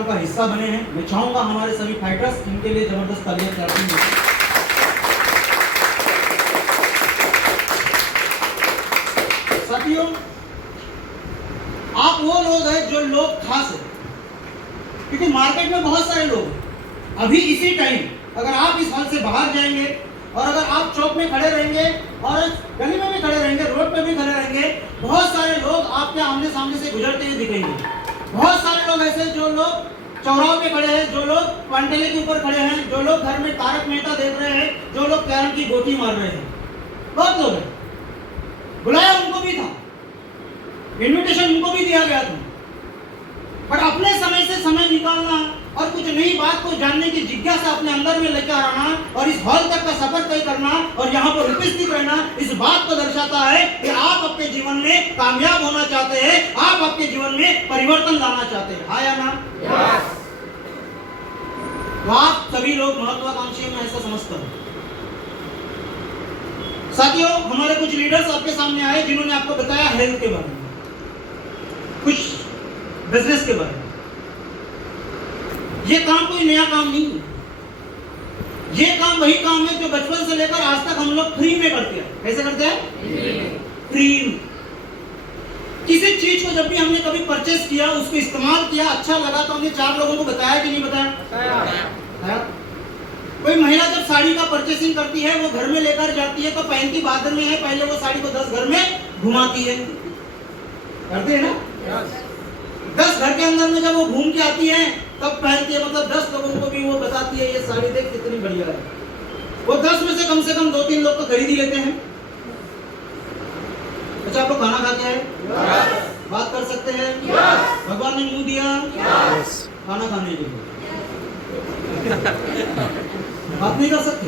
Programme का हिस्सा बने हैं। मैं चाहूंगा हमारे सभी फाइटर्स इनके लिए जबरदस्त तालियां चाहती हूँ। साथियों, आप वो लोग हैं जो लोग खास है, क्योंकि मार्केट में बहुत सारे लोग हैं। अभी इसी टाइम अगर आप इस हॉल से बाहर जाएंगे और अगर आप चौक में खड़े रहेंगे और गली में भी खड़े रहेंगे, रोड पे भी खड़े रहेंगे, बहुत सारे लोग आपके आमने सामने से गुजरते हुए दिखेंगे। बहुत सारे लोग ऐसे जो लोग चौराहों पे खड़े हैं, जो लोग पांडेले के ऊपर खड़े हैं, जो लोग घर में तारक मेहता देख रहे हैं, जो लोग कैरम की गोटी मार रहे हैं, बहुत लोग हैं। बुलाया उनको भी था, इन्विटेशन उनको भी दिया गया था, पर अपने समय से समय निकालना और कुछ नई बात को जानने की जिज्ञासा अपने अंदर में लेकर आना और इस हॉल तक का सफर तय करना और यहाँ पर उपस्थित रहना, इस बात को दर्शाता है कि आप अपने जीवन में कामयाब होना चाहते हैं, आप अपने जीवन में परिवर्तन लाना चाहते हैं। हाँ या ना? यस। तो आप सभी लोग महत्वाकांक्षी में ऐसा समझता हूँ। साथियों, हमारे कुछ लीडर्स आपके सामने आए जिन्होंने आपको बताया हेल्थ के बारे में, कुछ बिजनेस के बारे में। ये काम कोई नया काम नहीं है, ये काम वही काम है जो बचपन से लेकर आज तक हम लोग फ्री में करते हैं। कैसे करते हैं? फ्री में। किसी चीज को जब भी हमने कभी परचेस किया, उसको इस्तेमाल किया, अच्छा लगा तो हमने 4 लोगों को बताया कि नहीं बताया? कोई महिला जब साड़ी का परचेसिंग करती है, वो घर में लेकर जाती है तो पहनती बाद में है, पहले वो साड़ी को 10 घर में घुमाती है, करते है ना? 10 घर के अंदर में जब वो घूम के आती है तब पहनती है, मतलब 10 लोगों को भी वो बताती है ये साड़ी देख कितनी बढ़िया है। वो 10 में से कम 2-3 लोग तो खरीद ही लेते हैं। अच्छा, आप लोग खाना खाते हैं? बात कर सकते हैं? भगवान ने मुंह दिया खाना खाने के लिए, बात नहीं कर सकते?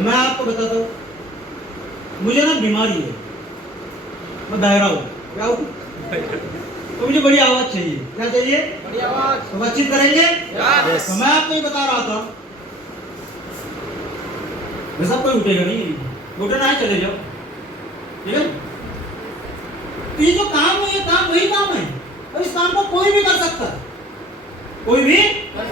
मैं आपको बताता हूँ, मुझे ना बीमारी है, मैं बहरा हूँ। क्या हूँ? तो मुझे बड़ी आवाज चाहिए। क्या चाहिए? बड़ी आवाज। तो बातचीत करेंगे? तो मैं आपको ये बता रहा था, वैसा कोई उठेगा नहीं, उठना है चले जाओ, ठीक है? तो ये जो काम है, ये काम वही काम है और इस काम को कोई भी कर सकता है, कोई भी कर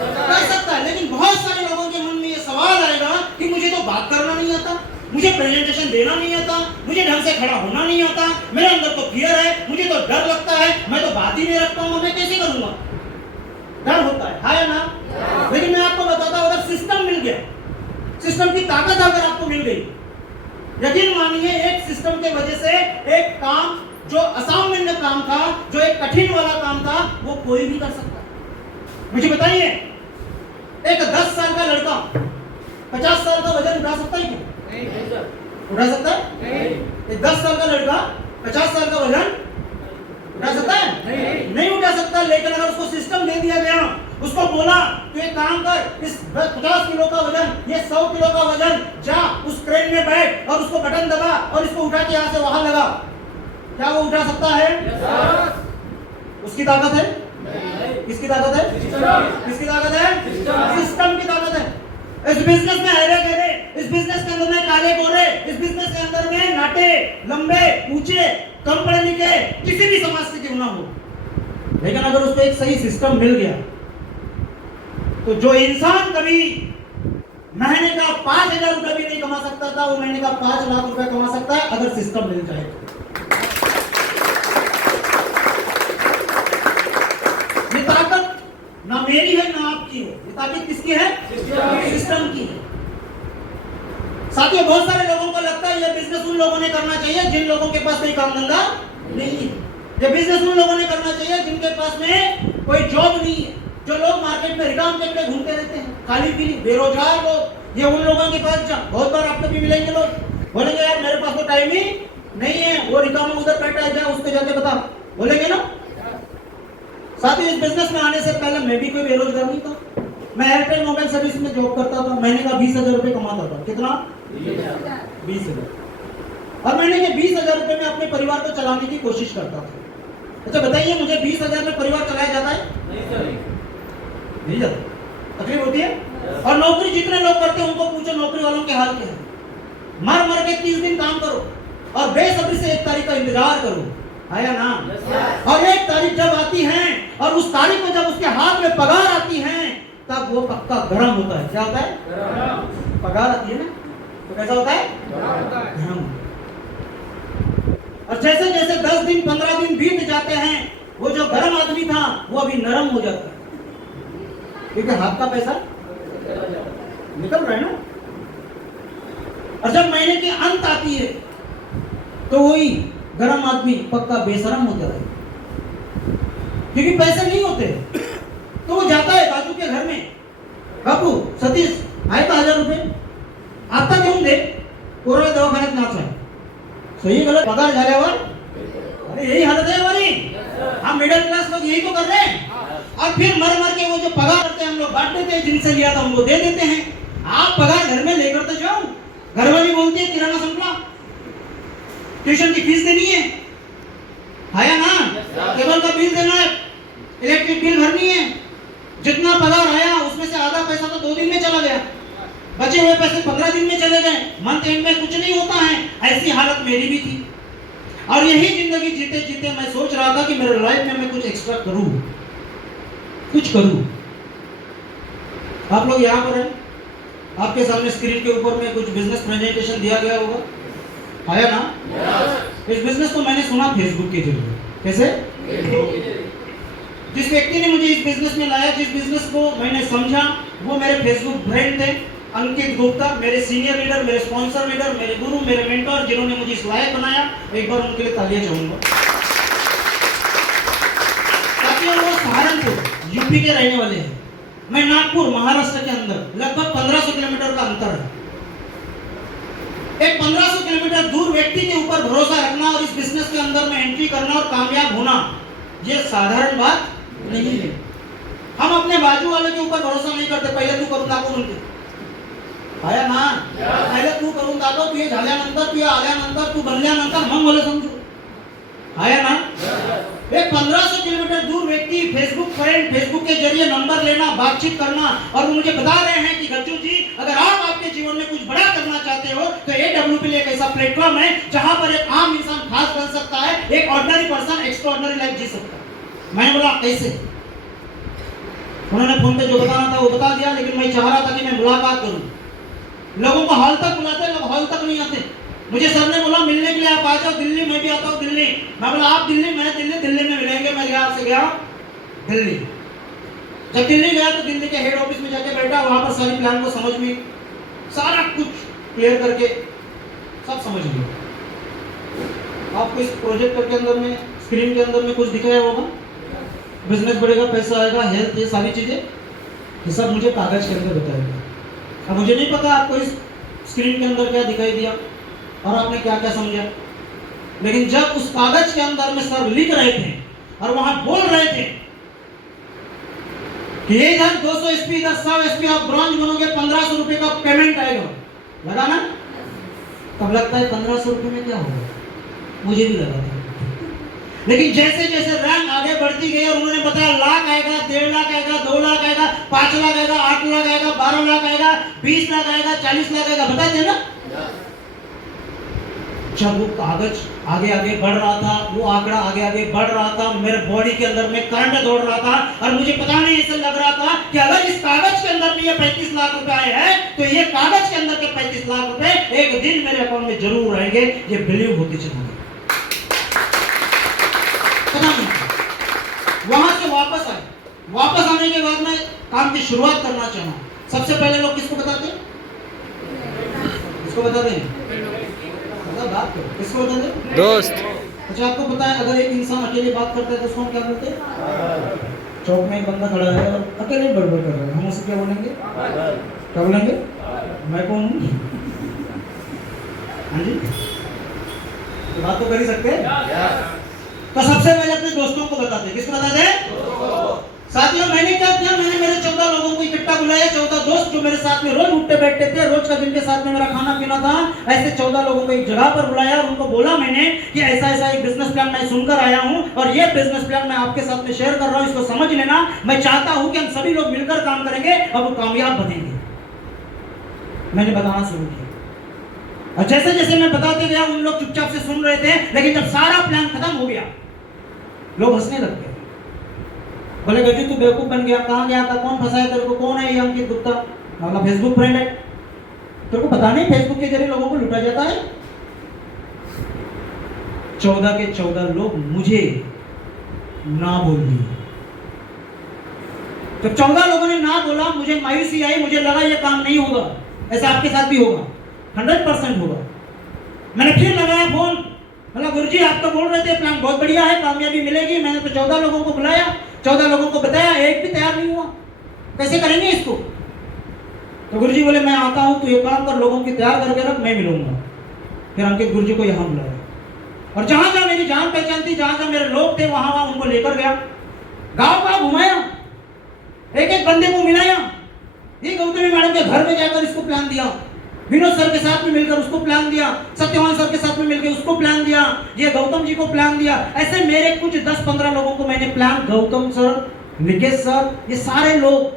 सकता है। लेकिन बहुत सारे लोगों के मन में ये सवाल आएगा कि मुझे तो बात करना नहीं आता, मुझे प्रेजेंटेशन देना नहीं आता, मुझे ढंग से खड़ा होना नहीं आता, मेरे अंदर तो फियर है, मुझे तो डर लगता है, मैं तो बात ही नहीं रख पाऊंगा, मैं कैसे करूंगा? डर होता है। हाँ या ना? लेकिन मैं आपको बताता हूं, अगर सिस्टम मिल गया, सिस्टम की ताकत अगर आपको मिल गई, यकीन मानिए एक सिस्टम के वजह से एक काम जो असामान्य काम था, जो एक कठिन वाला काम था, वो कोई भी कर सकता है। मुझे बताइए, एक 10 साल का लड़का 50 साल का वजन उठा सकता है क्या? उठा सकता है? नहीं। 10 साल का लड़का 50 साल का वजन उठा सकता है? नहीं उठा सकता। लेकिन अगर उसको सिस्टम दे दिया गया, उसको बोला तो एक काम कर, इस 50 किलो का वजन, ये 100 किलो का वजन, जा उस क्रेन में बैठ और उसको बटन दबा और इसको उठा के यहाँ से वहां लगा, क्या वो उठा सकता है? उसकी ताकत है? किसकी ताकत है? किसकी ताकत है? सिस्टम की ताकत है। इस बिजनेस में हरे गहरे, इस बिजनेस के अंदर में काले गोरे, इस बिजनेस के अंदर में नाटे लंबे ऊंचे, कम पढ़े लिखे, किसी भी समाज से क्यों ना हो, लेकिन अगर उसको एक सही सिस्टम मिल गया तो जो इंसान कभी महीने का 5,000 रुपए भी नहीं कमा सकता था, वो महीने का 5 लाख रुपए कमा सकता है अगर सिस्टम मिल जाए। ये ताकत ना मेरी है ना आपकी है, ये ताकत किसकी है? सिस्टम की है। साथियों, बहुत सारे लोगों को लगता है ये बिजनेस उन लोगों ने करना चाहिए जिन लोगों के पास कोई काम धंधा नहीं है। ये बिजनेस उन लोगों ने करना चाहिए जिनके पास में कोई जॉब नहीं है, जो लोग मार्केट में रिकाम टेबले घूमते रहते हैं, खाली पीली बेरोजगार लोग, ये उन लोगों के पास बहुत बार आपको भी मिलेंगे, लोग बोलेंगे यार मेरे पास तो टाइम ही नहीं है, वो रिकाम उधर बैठा है, जा उसको जाके बता, बोलेंगे ना। साथियों, इस बिजनेस में आने से पहले मैं भी कोई बेरोजगार नहीं था। मैं एयरटेल मोबाइल सर्विस में जॉब करता था, महीने का 20,000 रुपए कमाता था। कितना? 20,000। और महीने के 20,000 रुपए में अपने परिवार को चलाने की कोशिश करता था। अच्छा बताइए, मुझे 20,000 में परिवार चलाया जाता है? नहीं जाता, तकलीफ होती है। और नौकरी जितने लोग करते हैं उनको पूछो नौकरी वालों के हाल क्या है। मर मर के 30 दिन काम करो और बेसब्री से 1 तारीख का इंतजार करो, आया ना? और 1 तारीख जब आती है और उस तारीख को जब उसके हाथ में पगार आती है तब वो पक्का गरम होता है। क्या होता है? पगार आती है ना, तो कैसा होता है? गरम। और जैसे जैसे 10 दिन 15 दिन बीत जाते हैं, वो जो गरम आदमी था वो अभी नरम हो जाता है, क्योंकि हाथ का पैसा निकल रहा है ना। और जब महीने की अंत आती है तो वही गरम आदमी पक्का बेशरम हो जाता है, क्योंकि पैसे नहीं होते। तो वो जाता है बाजू के घर में, बापू सतीश आहे का 1000 रुपये आता घेऊन दे, कोरोना दवाखान्यात नाच आहे। सही गलत पगार झाल्यावर, अरे यही हालत है हमारी। हम मिडिल क्लास लोग यही तो कर रहे हैं। और फिर मर मर के वो जो पगार करते हैं हम लोग बांट देते हैं, जिनसे लिया था उनको दे देते हैं। आप पगार घर में लेकर तो जाओ। घरवाली बोलती है किराना संपला, ट्यूशन की फीस देनी है ना, केबल का बिल देना है, इलेक्ट्रिक बिल भरनी है। जितना पगार आया उसमें से आधा पैसा तो 2 दिन में चला गया, बचे हुए पैसे 15 दिन में चले गए। मंथ एंड में कुछ नहीं होता है। ऐसी हालत मेरी भी थी। और यही जिंदगी जीते जीते मैं सोच रहा था कि मेरे लाइफ में मैं कुछ एक्स्ट्रा करूं, कुछ करूं। आप लोग यहाँ पर हैं, आपके सामने स्क्रीन के ऊपर में कुछ बिजनेस प्रेजेंटेशन दिया गया होगा, आया ना? इस बिजनेस को मैंने सुना फेसबुक के जरिए। कैसे? जिस व्यक्ति ने मुझे इस बिजनेस में लाया, जिस बिजनेस को मैंने समझा, वो मेरे फेसबुक फ्रेंड थे, अंकित गुप्ता, मेरे सीनियर लीडर, मेरे स्पॉन्सर लीडर, मेरे गुरु, मेरे मेंटर, जिन्होंने मुझे इस लायक बनाया। एक बार उनके लिए तालियां चाहूंगा। साथियों, वो सहारनपुर यूपी के रहने वाले हैं, मैं नागपुर महाराष्ट्र के अंदर, लगभग 1500 किलोमीटर का अंतर है। एक 1500 किलोमीटर दूर व्यक्ति के ऊपर भरोसा रखना और इस बिजनेस के अंदर में एंट्री करना और कामयाब होना, ये साधारण बात नहीं है। हम अपने बाजू वाले के ऊपर भरोसा नहीं करते। पहले तू करून दाखव म्हणते, आया ना, पहले तू करून दाखव, तू हे झाल्यानंतर, तू आल्यानंतर, तू बनल्यानंतर मग मला समजू, आया ना। एक 1500 किलोमीटर दूर व्यक्ति फेसबुक फ्रेंड, फेसबुक के जरिए नंबर लेना, बातचीत करना, और वो मुझे बता रहे हैं कि गज्जू जी, अगर आप आपके जीवन में कुछ बड़ा करना चाहते हो तो AWP एक ऐसा प्लेटफॉर्म है जहां पर एक आम इंसान खास बन सकता है, एक ऑर्डिनरी पर्सन एक्स्ट्राऑर्डिनरी लाइफ जी सकता है। मैंने बोला कैसे? उन्होंने फोन पे जो बताना था वो बता दिया, लेकिन मैं चाह रहा था कि मैं मुलाकात करूं। लोगों को हॉल तक बुलाते, लोग हॉल तक नहीं आते। मुझे सर ने बोला मिलने के लिए आप आ जाओ दिल्ली, मैं भी आता हूँ दिल्ली। मैं बोला आप दिल्ली, मैं दिल्ली, दिल्ली में मिलेंगे। मैं यहाँ से गया दिल्ली। जब दिल्ली गया तो दिल्ली के हेड ऑफिस में जाके बैठा, वहां पर सारी प्लान को समझ में, सारा कुछ क्लियर करके सब समझ लिया। आपको इस प्रोजेक्ट के अंदर में, स्क्रीन के अंदर में कुछ दिखाया होगा, बिजनेस बढ़ेगा, पैसा आएगा, हेल्थ, ये सारी चीजें, ये सब मुझे कागज के अंदर बताएगा। अब मुझे नहीं पता आपको इस स्क्रीन के अंदर क्या दिखाई दिया और आपने क्या क्या समझा, लेकिन जब उस कागज के अंदर में सर लिख रहे थे और वहां बोल रहे थे कि ये इधर 200 SP, इधर 100 SP, आप ब्रॉन्ज बनोगे, 1500 रुपए का पेमेंट आएगा, लगा ना? तब लगता है 1500 रुपए में क्या होगा, मुझे भी लगा था। लेकिन जैसे जैसे रैंक आगे बढ़ती गई और उन्होंने बताया लाख आएगा, 1.5 लाख आएगा, 2 लाख आएगा, 5 लाख आएगा, 8 लाख आएगा, 12 लाख आएगा, 20 लाख आएगा, 40 लाख आएगा, बताते ना। जब वो कागज आगे आगे बढ़ रहा था, वो आंकड़ा आगे आगे बढ़ रहा था, मेरे बॉडी के अंदर में करंट दौड़ रहा था और मुझे पता नहीं ऐसा लग रहा था कि अगर इस कागज के अंदर में ये 35 लाख रुपए आए हैं तो ये कागज के अंदर के 35 लाख रुपए एक दिन मेरे अकाउंट में जरूर आएंगे। ये बिलीव होती चली गई। पता नहीं, वहां से वापस आए। वापस आने के बाद में काम की शुरुआत करना चाहा। सबसे पहले लोग किसको बताते? किसको बताते हैं? बात करो, किसको बताते? दोस्त। अच्छा, आपको पता है अगर एक इंसान अकेले बात करता है तो उसको हम क्या बोलते हैं? चौक में एक बंदा खड़ा है और अकेले बड़बड़ कर रहा है, हम उसे क्या बोलेंगे? क्या बोलेंगे? मैं कौन हूँ? हाँ जी, तो बात तो कर ही सकते हैं। तो सबसे पहले अपने दोस्तों को बताते हैं। किसको बताते हैं? साथियों, मैंने क्या किया, मैंने मेरे 14 लोगों को इकट्ठा बुलाया, 14 दोस्त जो मेरे साथ में रोज उठते बैठते थे, रोज का जिनके साथ में मेरा खाना पीना था। ऐसे 14 लोगों को एक जगह पर बुलाया और उनको बोला मैंने कि ऐसा ऐसा एक बिजनेस प्लान मैं सुनकर आया हूं और ये बिजनेस प्लान मैं आपके साथ में शेयर कर रहा हूं, इसको समझ लेना। मैं चाहता हूं कि हम सभी लोग मिलकर काम करेंगे और वो कामयाब बनेंगे। मैंने बताना शुरू किया और जैसे जैसे मैं बताते गया उन लोग चुपचाप से सुन रहे थे, लेकिन जब सारा प्लान खत्म हो गया लोग हंसने लग गए बोले गजू तू बेवकूफ बन गया, कहाँ गया था, कौन फंसाया तेरे को, कौन है ये अंकित गुप्ता? अपना फेसबुक फ्रेंड है। तेरे को पता नहीं फेसबुक के जरिए लोगों को लुटा जाता है। 14 के 14 लोग मुझे ना बोल दिए। जब 14 लोगों ने ना बोला, मुझे मायूसी आई, मुझे लगा ये काम नहीं होगा। ऐसा आपके साथ भी होगा, 100% होगा। मैंने फिर लगाया फोन, बोला गुरुजी आप तो बोल रहे थे प्लान बहुत बढ़िया है, कामयाबी मिलेगी। मैंने तो 14 लोगों को बुलाया, 14 लोगों को बताया, एक भी तैयार नहीं हुआ। कैसे करेंगे इसको? तो गुरुजी बोले मैं आता हूं, तो ये काम कर, लोगों की तैयार करके रख, मैं मिलूंगा। फिर अंकित गुरुजी को यहाँ बुलाया और जहां जहां मेरी जान पहचान थी, जहां जहां मेरे लोग थे, वहां वहां उनको लेकर गया, गांव घुमाया, एक एक बंदे को मिलाया। ये गौतमी मैडम के घर में जाकर इसको प्लान दिया, विनोद सर के साथ में मिलकर उसको प्लान दिया, सत्यवान सर के साथ में मिलकर उसको प्लान दिया, ये गौतम जी को प्लान दिया। ऐसे मेरे कुछ 10-15 लोगों को मैंने plan, Gautam sir, Nikesh sir, ये सारे लोग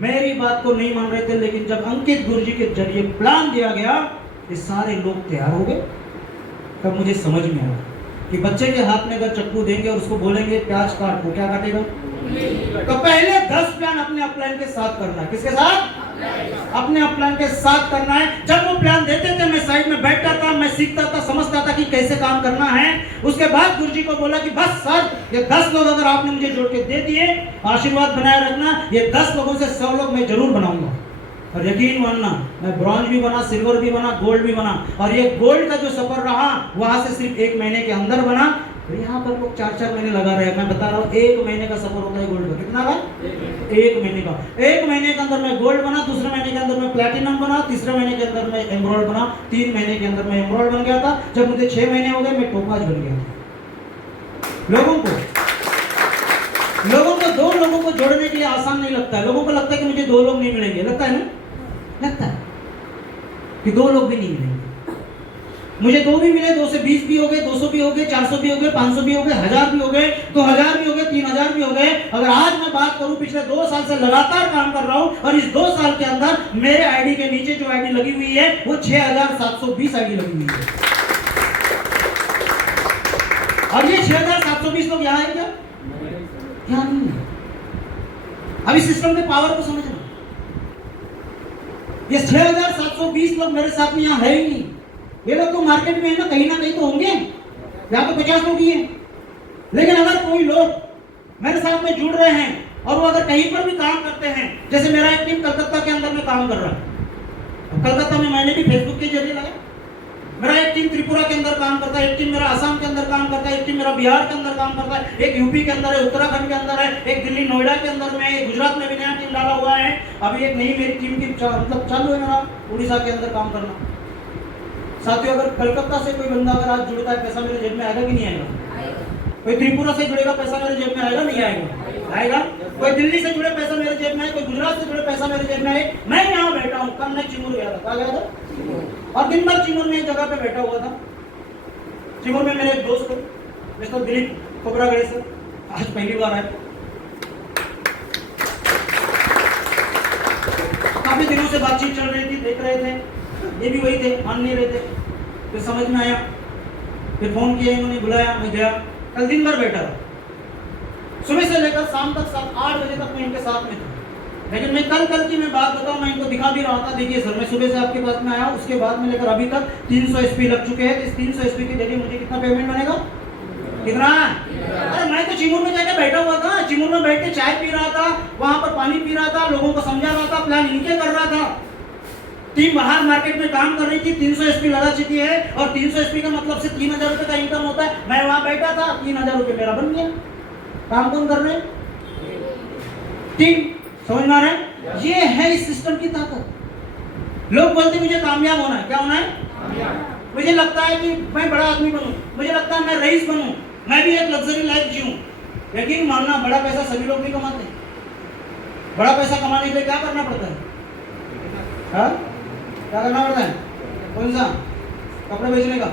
मेरी बात को नहीं मान रहे थे, लेकिन जब अंकित गुरुजी के जरिए प्लान दिया गया, ये सारे लोग तैयार हो गए। तब मुझे समझ में आया कि बच्चे के हाथ में अगर चक्कू देंगे और उसको बोलेंगे प्याज काट, वो क्या काटेगा? तो पहले 10 प्लान अपने अपलाइन के साथ करना है। किसके साथ? अपने अपलाइन के साथ करना है। जब वो प्लान देते थे, मैं साइड में बैठता था, मैं सीखता था, समझता था कि कैसे काम करना है। उसके बाद गुरुजी को बोला कि बस सर, ये 10 लोग अगर आपने मुझे जोड़ के दे दिए, आशीर्वाद बनाए रखना, ये 10 लोगों से 100 लोग मैं जरूर बनाऊंगा। और यकीन मानना, मैं ब्रॉन्ज भी बना, सिल्वर भी बना, गोल्ड भी बना। और ये गोल्ड का जो सफर रहा, वहां से सिर्फ 1 महीने के अंदर बना। तो यहाँ पर लोग 4-4 महीने लगा रहे हैं। मैं बता रहा हूँ 1 महीने का सफर होता है गोल्ड का। कितना का? 1 महीने का। 1 महीने के अंदर मैं गोल्ड बना, दूसरे महीने के अंदर मैं प्लैटिनम बना, तीसरे महीने के अंदर मैं एमराल्ड बना, 3 महीने के अंदर मैं एमराल्ड बन गया था। जब मुझे 6 महीने हो गए, मैं टोपाज बन गया था। लोगों को 2 लोगों को जोड़ने के लिए आसान नहीं लगता है। लोगों को लगता है कि मुझे 2 लोग नहीं मिलेंगे, लगता है ना? लगता है कि 2 लोग भी नहीं मिलेंगे। मुझे 2 भी मिले, 2 से 20 भी हो गए, 200 भी हो गए, 400 भी हो गए, 500 भी हो गए, 1000 भी हो गए, 2000 भी हो गए, 3000 भी हो गए। अगर आज मैं बात करूं, पिछले 2 साल से लगातार काम कर रहा हूं और इस 2 साल के अंदर मेरे आईडी के नीचे जो आईडी लगी हुई है, वो 6720 आईडी लगी हुई है। और ये 6720 लोग यहाँ है क्या? यहाँ नहीं है। अब इस सिस्टम के पावर को समझना। ये 6720 लोग मेरे साथ में यहाँ है ही नहीं। ये लोग तो मार्केट में है ना कहीं तो होंगे, या तो 50 लोग ही हैं। लेकिन अगर कोई लोग मेरे साथ में जुड़ रहे हैं और वो अगर कहीं पर भी काम करते हैं, जैसे मेरा एक टीम कलकत्ता के अंदर में काम कर रहा है, कलकत्ता में मैंने भी फेसबुक के जरिए लगाया। मेरा एक टीम त्रिपुरा के अंदर काम करता है, एक टीम मेरा असम के अंदर काम करता है, एक टीम मेरा बिहार के अंदर काम करता है, एक यूपी के अंदर है, उत्तराखंड के अंदर है, एक दिल्ली नोएडा के अंदर में है, गुजरात में भी नया टीम डाला हुआ है। अभी एक नई मेरी टीम की मतलब चालू है मेरा उड़ीसा के अंदर काम करना। साथियों, अगर कलकत्ता से कोई बंदा अगर आज जुड़ता है, पैसा मेरे जेब में आएगा कि नहीं आएगा? कोई त्रिपुरा से जुड़ेगा, पैसा मेरे जेब में आएगा नहीं आएगा? आएगा। कोई दिल्ली से जुड़े, पैसा मेरे जेब में है, कोई गुजरात से जुड़े, पैसा मेरे जेब में है। मैं यहाँ बैठा हूँ, कल मैं चिमूर गया था। कहाँ गया था? और दिन भर चिमूर में एक जगह पे बैठा हुआ था। चिमूर में मेरे एक दोस्त मिस्टर दिलीप खोबरागड़े से आज पहली बार आए। काफी दिनों से बातचीत चल रही थी, देख रहे थे, ये भी वही थे, मान नहीं रहे थे। फिर समझ में आया, फिर फोन किया, इन्होंने बुलाया, मैं गया। कल दिन भर बैठा रहा, सुबह से लेकर शाम तक 7-8 बजे तक मैं इनके साथ में था। लेकिन मैं कल की मैं बात बताऊं, मैं इनको दिखा भी रहा था। देखिए सर, मैं सुबह से आपके पास में आया, उसके बाद में लेकर अभी तक 300 SP लग चुके हैं। इस 300 SP के जरिए मुझे कितना पेमेंट बनेगा? कितना? अरे मैं तो चिमूर में जाकर बैठा हुआ था, चिमूर में बैठ के चाय पी रहा था, वहां पर पानी पी रहा था, लोगों को समझा रहा था, प्लान इनके कर रहा था। टीम बाहर मार्केट में काम कर रही थी, 300 SP लगा चुकी है, और 300 SP का मतलब से 3000 रुपए का इनकम होता है। मैं वहां बैठा था, 3000 रुपए मेरा बन गया। काम कौन कर रहे हैं? टीम। समझ में आ रहा है? ये है इस सिस्टम की ताकत। लोग बोलते मुझे कामयाब होना है। क्या होना है? मुझे लगता है कि मैं बड़ा आदमी बनूं, मुझे लगता है मैं रईस बनूं, मैं भी एक लग्जरी लाइफ जीऊं। यकीन मानना, बड़ा पैसा सभी लोग नहीं कमाते। बड़ा पैसा कमाने के लिए क्या करना पड़ता है? हाँ? क्या करना पड़ता है? कौन सा? कपड़े बेचने का,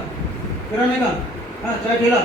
किराने का, हाँ, चाय ठेला।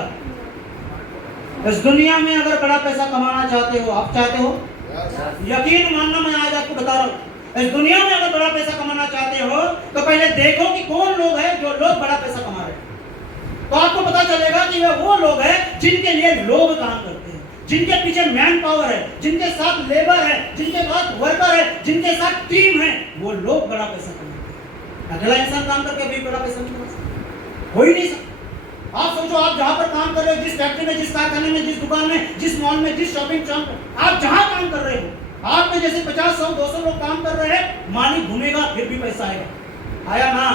इस दुनिया में अगर बड़ा पैसा कमाना चाहते हो, आप चाहते हो? यकीन मानना, मैं आज आपको बता रहा हूँ, इस दुनिया में अगर बड़ा पैसा कमाना चाहते हो तो पहले देखो कि कौन लोग हैं जो लोग बड़ा पैसा कमा रहे हैं। तो आपको पता चलेगा कि वे वो लोग हैं जिनके लिए लोग काम करते हैं, जिनके पीछे मैन पावर है, जिनके साथ लेबर है, जिनके साथ वर्कर है, जिनके साथ टीम है, वो लोग बड़ा पैसा कमाते हैं। अकेला इंसान काम करके भी बड़ा पैसा नहीं कमा सकता, हो ही नहीं सकता। आप सोचो, आप जहां पर काम कर रहे हो, जिस फैक्ट्री में, जिस कारखाने में, जिस दुकान में, जिस मॉल में, जिस शॉपिंग शॉप में आप जहां काम कर रहे हो, आप में जैसे 50, 100, 200 लोग काम कर रहे हैं, मालिक घूमेगा फिर भी पैसा आएगा। आया ना?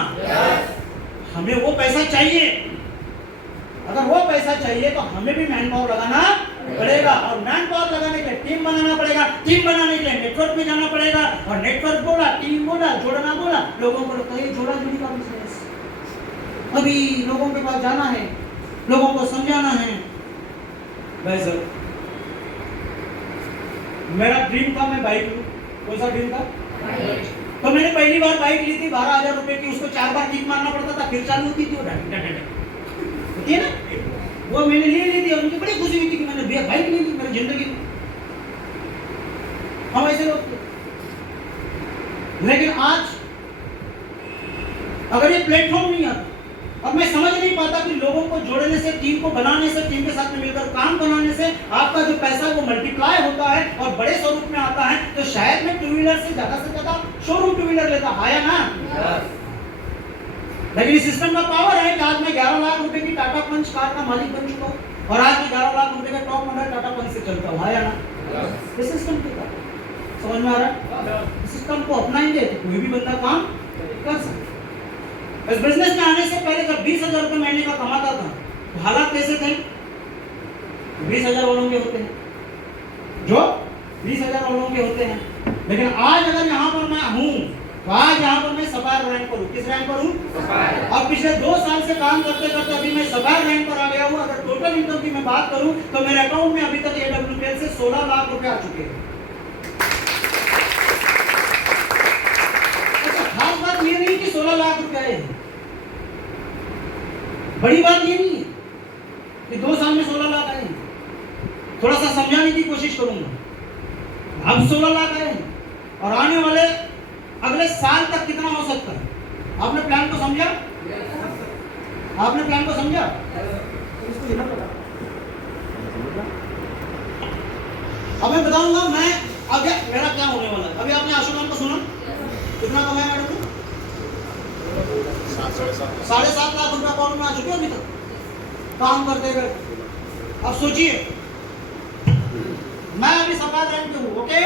हमें वो पैसा चाहिए। अगर वो पैसा चाहिए तो हमें भी मैन पावर लगाना पड़ेगा, और मैन पावर लगाने के लिए टीम बनाना पड़ेगा, टीम बनाने के लिए नेटवर्क में जाना पड़ेगा, और नेटवर्क बोला, टीम बोला, जोड़ना बोला, लोगों को तो ये जोड़ा जोड़ी का बिजनेस। अभी लोगों के पास जाना है, लोगों को समझाना है। वैसे मेरा ड्रीम था मैं बाइक लूं। कौन सा ड्रीम था? तो मैंने पहली बार बाइक ली थी 12,000 रुपए की, उसको 4 बार किक मारना पड़ता था, फिर चालू होती थी वो होती है ना, वो मैंने ले ली थी और मुझे बड़ी खुशी हुई थी कि मैंने बाइक ले ली मेरी जिंदगी में। हम ऐसे लोग थे। लेकिन आज अगर ये प्लेटफॉर्म नहीं आता, अब मैं समझ नहीं पाता कि लोगों को जोड़ने से, टीम को बनाने से, टीम के साथ में मिलकर काम बनाने से आपका जो पैसा है वो मल्टीप्लाई होता है और बड़े स्वरूप में आता है, तो शायद मैं 2 व्हीलर से ज्यादा शोरूम 2 व्हीलर लेता। आया ना? लेकिन इस सिस्टम का पावर है कि आज मैं 11 लाख रुपए की टाटा पंच कार का मालिक बन चुका हूं, और आज मैं 11 लाख रुपए का टॉप मॉडल टाटा पंच से चलता हूं। आया ना? इस सिस्टम के कारण समझ में आ रहा है? इस सिस्टम को अपनाएंगे तो कोई भी बंदा काम कर सकता है। इस बिजनेस में आने से पहले जब 20,000 रुपए महीने का कमाता था, तो हालात कैसे थे? 20,000 वालों के होते हैं, जो 20,000 वालों के होते हैं। लेकिन आज अगर यहाँ पर मैं हूँ, तो आज यहाँ पर मैं सफायर रैंक पर हूँ। किस रैंक पर हूँ? और पिछले 2 साल से काम करते करते अभी मैं सफायर रैंक पर आ गया हूँ। अगर टोटल इनकम की मैं बात करूँ तो मेरे अकाउंट में अभी तक AWPL से 16 लाख रुपए आ चुके हैं। खास बात ये नहीं कि 16 लाख रुपए आए हैं, बड़ी बात ये नहीं है कि 2 साल में 16 लाख आए हैं। थोड़ा सा समझाने की कोशिश करूंगा। अब 16 लाख आए हैं और आने वाले अगले साल तक कितना हो सकता है? आपने प्लान को समझा? आपने प्लान को समझा? अब मैं बताऊंगा मैं आगे मेरा क्या होने वाला है। अभी आपने आशुमान को सुना, कितना कमाया मैडम ने? 7.5 लाख रुपए अकाउंट में आ चुके अभी तक काम करते हुए। अब सोचिए, मैं अभी सफायर रैंक पे हूँ, ओके?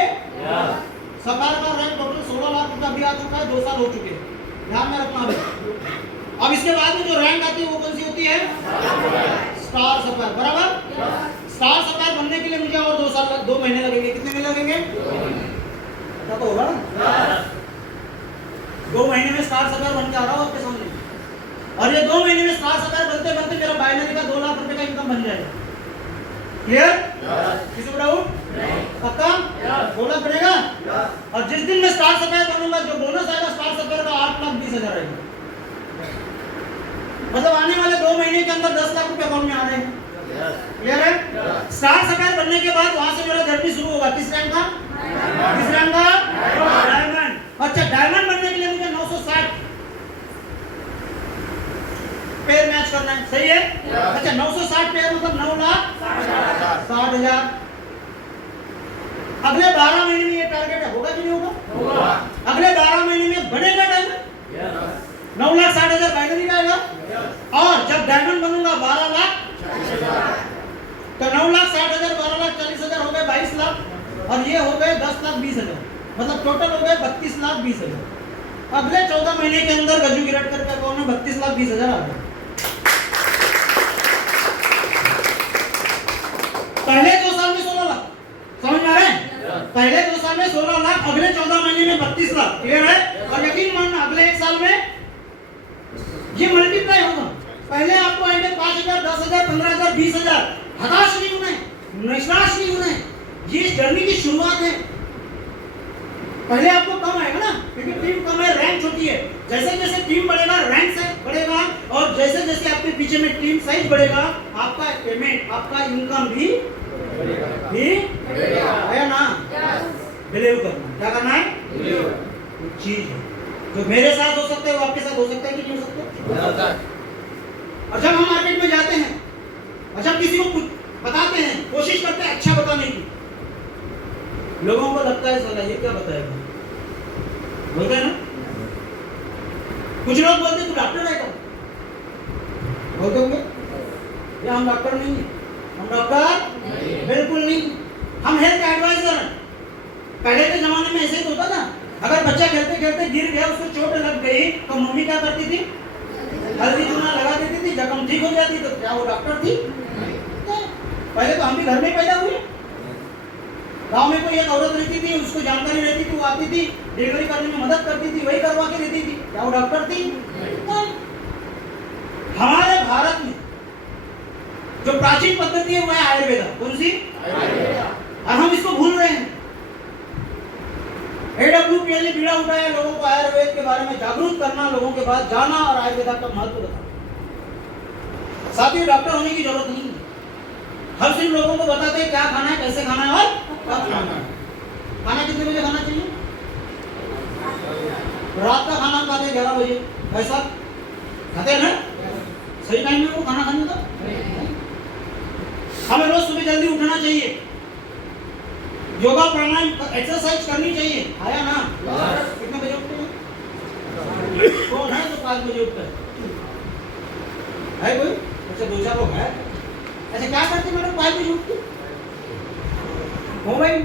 सफायर का रैंक टोटल 16 लाख रुपए अभी आ चुका है, 2 साल हो चुके हैं, ध्यान में रखना है। अब इसके बाद में जो रैंक आती है वो कौन सी होती है? स्टार सफायर, बराबर? स्टार सफायर बनने के लिए मुझे और 2 महीने लगेंगे। कितने महीने लगेंगे? पता तो होगा ना? 2 महीने में स्टार सफायर बन के आ रहा हूँ आपके सामने, और ये 2 महीने में स्टार सफायर बनते बनते मेरा बाइनरी का 2 लाख रुपए का इनकम बन जाएगा। क्लियर? किसी को डाउट? पक्का? 2 लाख बनेगा। और जिस दिन मैं स्टार सफायर बनूंगा, जो बोनस आएगा स्टार सफायर का 8,20,000 आएगा। मतलब आने वाले 2 महीने के अंदर 10 लाख रुपए अकाउंट में आ रहे हैं। क्लियर है? स्टार सफायर बनने के बाद वहां से मेरा जर्नी शुरू होगा। किस रैंक का? किस रैंक का? डायमंड। अच्छा, डायमंड बनने के लिए मुझे 960 पेयर मैच करना है, सही है? अच्छा, 960 पेयर मतलब 9,60,000। अगले 12 महीने में ये टारगेट होगा कि नहीं होगा? अगले 12 महीने में बनेगा डायमंड, 9,60,000 बाइनरी आएगा। और जब डायमंड बनूंगा 12 लाख, तो 9,60,000 12,40,000 हो गए 22 लाख, और ये हो गए 10,20,000, मतलब टोटल हो गए 32,20,000। अगले 14 महीने के अंदर गजू गिरट करके अकाउंट में 32,20,000 आ गए। पहले 2 साल में 16 लाख, समझ में आ रहे हैं? पहले 2 साल में 16 लाख, अगले 14 महीने में 32 लाख। क्लियर है? और यकीन मानना अगले 1 साल में ये मल्टीप्लाई होगा। पहले आपको आएंगे 5,000, 10,000, 15,000, 20,000। हताश नहीं होना है, निराश नहीं होना है, ये जर्नी की शुरुआत है। पहले आपको कम आएगा ना, क्योंकि टीम कम है, रैंक छोटी है। जैसे जैसे टीम बढ़ेगा, रैंक साइज बढ़ेगा, और जैसे जैसे आपके पीछे में टीम साइज बढ़ेगा, आपका पेमेंट, आपका इनकम भी बढ़ेगा ना? बिलीव करना, क्या करना है? चीज है जो मेरे साथ हो सकता है वो आपके साथ हो सकता है कि नहीं हो सकता? और जब हम मार्केट में जाते हैं और जब किसी को बताते हैं, कोशिश करते हैं अच्छा बताने की। लोगों को लगता है साला ये क्या बताएगा, बोलते हैं ना। कुछ लोग बोलते तू डॉक्टर है क्या, बोलते होंगे ये हम डॉक्टर नहीं है, हम डॉक्टर बिल्कुल नहीं, हम हेल्थ एडवाइजर हैं। पहले के जमाने में ऐसे ही होता था, अगर बच्चा खेलते खेलते गिर गया, उसको चोट लग गई तो मम्मी क्या करती थी, हल्दी चूना लगा देती थी, जख्म ठीक हो जाती। तो क्या वो डॉक्टर थी? पहले तो हम भी घर में पैदा हुए। गांव में कोई एक औरत रहती थी, उसको जानकारी रहती थी, वो आती थी, डिलीवरी करने में मदद करती थी, वही करवा के देती थी। क्या वो डॉक्टर थी? हमारे भारत में जो प्राचीन पद्धति है वो है आयुर्वेदा। कौन सी? और हम इसको भूल रहे हैं। AWPL ने बीड़ा उठाया लोगों को आयुर्वेद के बारे में जागरूक करना, लोगों के पास जाना और आयुर्वेदा का महत्व बताना। साथियों, डॉक्टर होने की जरूरत नहीं है, हम सिर्फ लोगों को बताते हैं क्या खाना है, कैसे खाना है और कब खाना है। खाना कितने बजे खाना चाहिए? रात का खाना खाते हैं 11 बजे, ऐसा खाते हैं ना? सही टाइम में वो खाना खाने का। हमें रोज सुबह जल्दी उठना चाहिए, योगा प्राणायाम एक्सरसाइज करनी चाहिए। आया ना? कितने बजे उठते हैं? कौन है जो 5 बजे उठता है कोई? अच्छा 2-4 लोग हैं। अच्छा क्या करते मैडम 5 बजे उठते? मोबाइल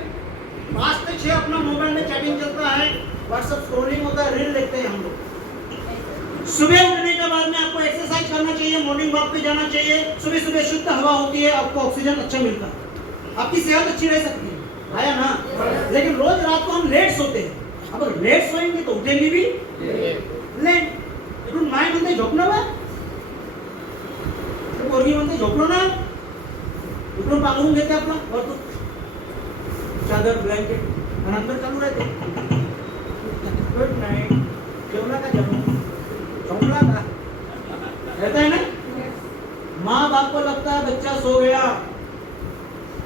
5 से 6 अपना मोबाइल में चैटिंग चलता है, व्हाट्सएप स्क्रॉलिंग होता है, रील देखते हैं हम लोग। सुबह उठने के बाद में आपको एक्सरसाइज करना चाहिए, मॉर्निंग वॉक पे जाना चाहिए। सुबह सुबह शुद्ध हवा होती है, आपको ऑक्सीजन अच्छा मिलता है, आपकी सेहत अच्छी रह सकती है। आया ना? लेकिन रोज रात को हम लेट सोते हैं। अगर लेट सोएंगे तो उठेंगे भी लेट। इकडून माय म्हणते झोपणं बा, पोरगी म्हणते झोपलो ना, इकडून पांघरून घेते आपला वरतून चादर ब्लँकेट आणि अंदर चालू राहते गुड नाईट, जेवला का, झोपला का, रहता है ना। माँ बाप को लगता है बच्चा सो गया,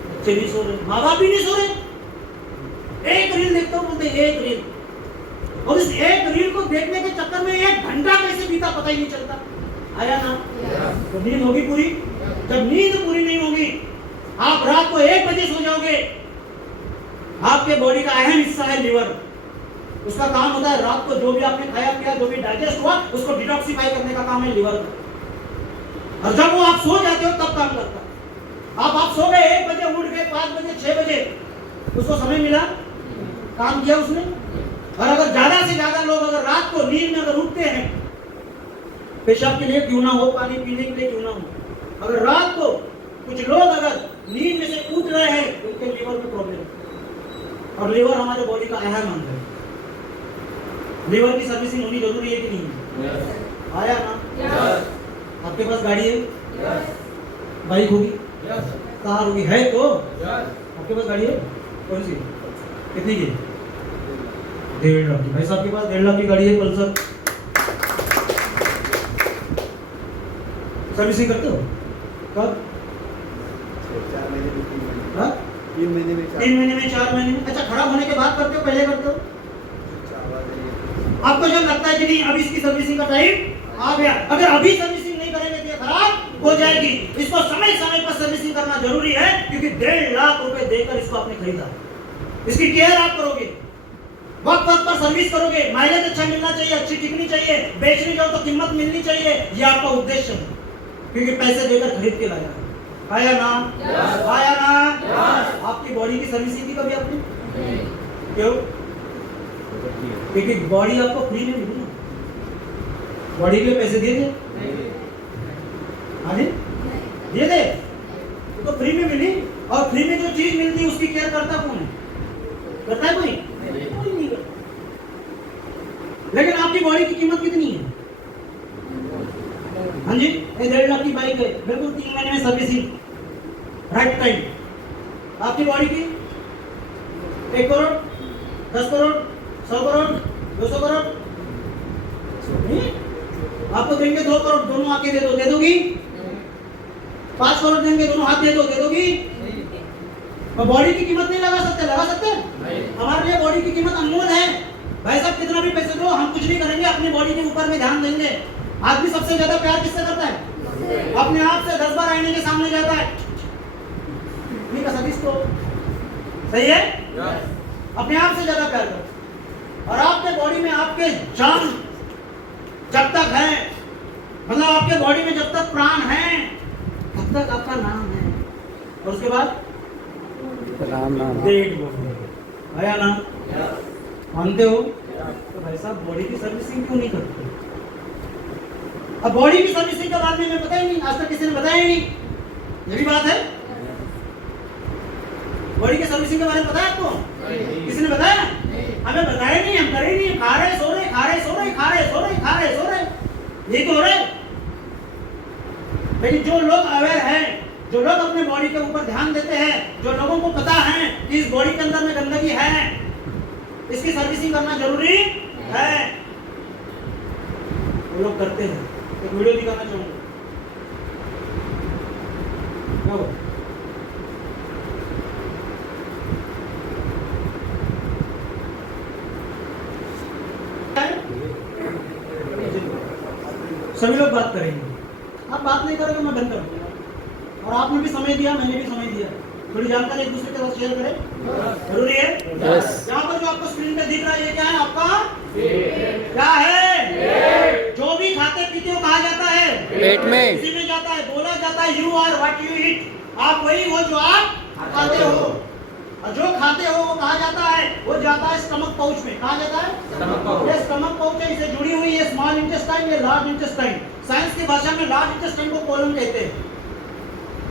बच्चे नहीं सो रहे, माँ बाप भी नहीं सो रहे। एक रील देखता हूँ, बोलते एक रील, और इस एक रील को देखने के चक्कर में 1 घंटा कैसे बीता पता ही नहीं चलता। आया ना? तो नींद होगी पूरी? जब नींद पूरी नहीं होगी, आप रात को 1 बजे सो जाओगे। आपके बॉडी का अहम हिस्सा है लिवर, उसका काम होता है रात को जो भी आपने खाया पिया, जो भी डाइजेस्ट हुआ, उसको डिटॉक्सिफाई करने का काम है लिवर का। और जब वो आप सो जाते हो तब काम करता है। आप सो गए 1 बजे, उठ गए 5 बजे 6 बजे, उसको समय मिला, काम किया उसने। और अगर ज्यादा से ज्यादा लोग अगर रात को नींद में अगर उठते हैं, पेशाब के लिए क्यों ना हो, पानी पीने के लिए क्यों ना हो, अगर रात को कुछ लोग अगर नींद में से उठ रहे हैं तो उनके लिवर में प्रॉब्लम है। और लिवर हमारे बॉडी का अहम अंग है। लिवर की सर्विसिंग होनी जरूरी है कि नहीं है? आया ना? आपके पास गाड़ी है, बाइक होगी, कार होगी, है तो आपके पास गाड़ी है? कौन सी? कितनी की? 1.5 लाख की। भाई साहब के पास 1.5 लाख की गाड़ी है, पल्सर। सर्विसिंग करते हो कब? 3 महीने में 4 महीने में। अच्छा, खराब होने के बाद करते हो, पहले करते हो? आपको जब लगता है कि नहीं अब इसकी सर्विसिंग का टाइम आ गया, अगर अभी सर्विसिंग नहीं करेंगे तो ये खराब हो जाएगी। इसको समय समय पर सर्विसिंग करना जरूरी है, क्योंकि 1.5 लाख रुपए देकर इसको आपने खरीदा। इसकी केयर आप करोगे, वक्त वक्त पर सर्विस करोगे, माइलेज अच्छा मिलना चाहिए, अच्छी टिकनी चाहिए, बेचने जाओ तो कीमत मिलनी चाहिए। ये आपका उद्देश्य है, क्योंकि पैसे देकर खरीद के लाया। आया ना? आया ना? आपकी बॉडी की सर्विसिंग की कभी आपने? क्यों? क्योंकि बॉडी आपको फ्री में मिली ना। बॉडी के पैसे दिए थे? हाँ जी, दिए थे तो फ्री में मिली। और फ्री में जो चीज मिलती है उसकी केयर करता कौन है? करता है कोई? कोई नहीं करता। लेकिन आपकी बॉडी की कीमत कितनी है? हाँ जी, 1.5 लाख की बाइक है, बिल्कुल 3 महीने में सर्विसिंग, राइट टाइम। आपकी बॉडी की 1 करोड़, 10 करोड़, 100 करोड़, 200 करोड़, आपको देंगे 2 करोड़, दोनों आके दे दो, दे दोगी? 5 करोड़ देंगे, दोनों हाथ दे दो, दे दोगी? तो बॉडी की कीमत नहीं लगा सकते? लगा सकते? हमारे लिए बॉडी की कीमत अनमोल है। भाई साहब कितना भी पैसे दो, हम कुछ नहीं करेंगे, अपनी बॉडी के ऊपर में ध्यान देंगे। आदमी सबसे ज्यादा प्यार किससे करता है? अपने आप से 10 बार आईने के सामने जाता है, बॉडी का सर्विस करो। सही है? अपने आप से ज्यादा प्यार करो। और आपके बॉडी में आपके जान जब तक है, मतलब आपके बॉडी में जब तक प्राण है तब तक आपका नाम है। और उसके बाद राम नाम डेड बॉडी आया नाम। मानते हो? तो भाई साहब बॉडी की सर्विसिंग क्यों नहीं करते? अब बॉडी की सर्विसिंग के बारे में हमें पता ही नहीं, आज तक किसी ने बताया ही नहीं। ये भी बात है। बॉडी की सर्विसिंग के बारे में पता है आपको? किसी ने बताया? हमें बताया नहीं, हम करे नहीं, खा रहे सो रहे, खा रहे सो रहे, खा रहे सो रहे, खा रहे सो रहे, यही तो हो रहा है। लेकिन जो लोग अवेयर हैं, जो लोग अपने बॉडी के ऊपर ध्यान देते हैं, जो लोगों को पता है कि इस बॉडी के अंदर में गंदगी है, इसकी सर्विसिंग करना जरूरी है, वो लोग करते हैं। एक वीडियो दिखाना चाहूंगा। क्या हुआ? सभी लोग बात करेंगे। आप बात नहीं करोगे मैं बंद कर दूंगा। और आपने भी समय दिया, मैंने भी समय दिया। थोड़ी जानकारी एक दूसरे के साथ शेयर करें, जरूरी है। यहाँ पर जो आपको स्क्रीन पे दिख रहा है ये क्या है आपका? क्या है? जो भी खाते पीते हो कहा जाता है पेट में, इसी में जाता है। बोला जाता है you are what you eat. आप वही हो जो आप खाते हो। और जो खाते हो वो कहा जाता है, वो जाता है स्टमक पाउच में। कहा जाता है स्टमक पाउच। ये स्टमक पाउच है, इसे जुड़ी हुई है स्मॉल इंटेस्टाइन, ये लार्ज इंटेस्टाइन। साइंस की भाषा में लार्ज इंटेस्टाइन को कोलन कहते हैं।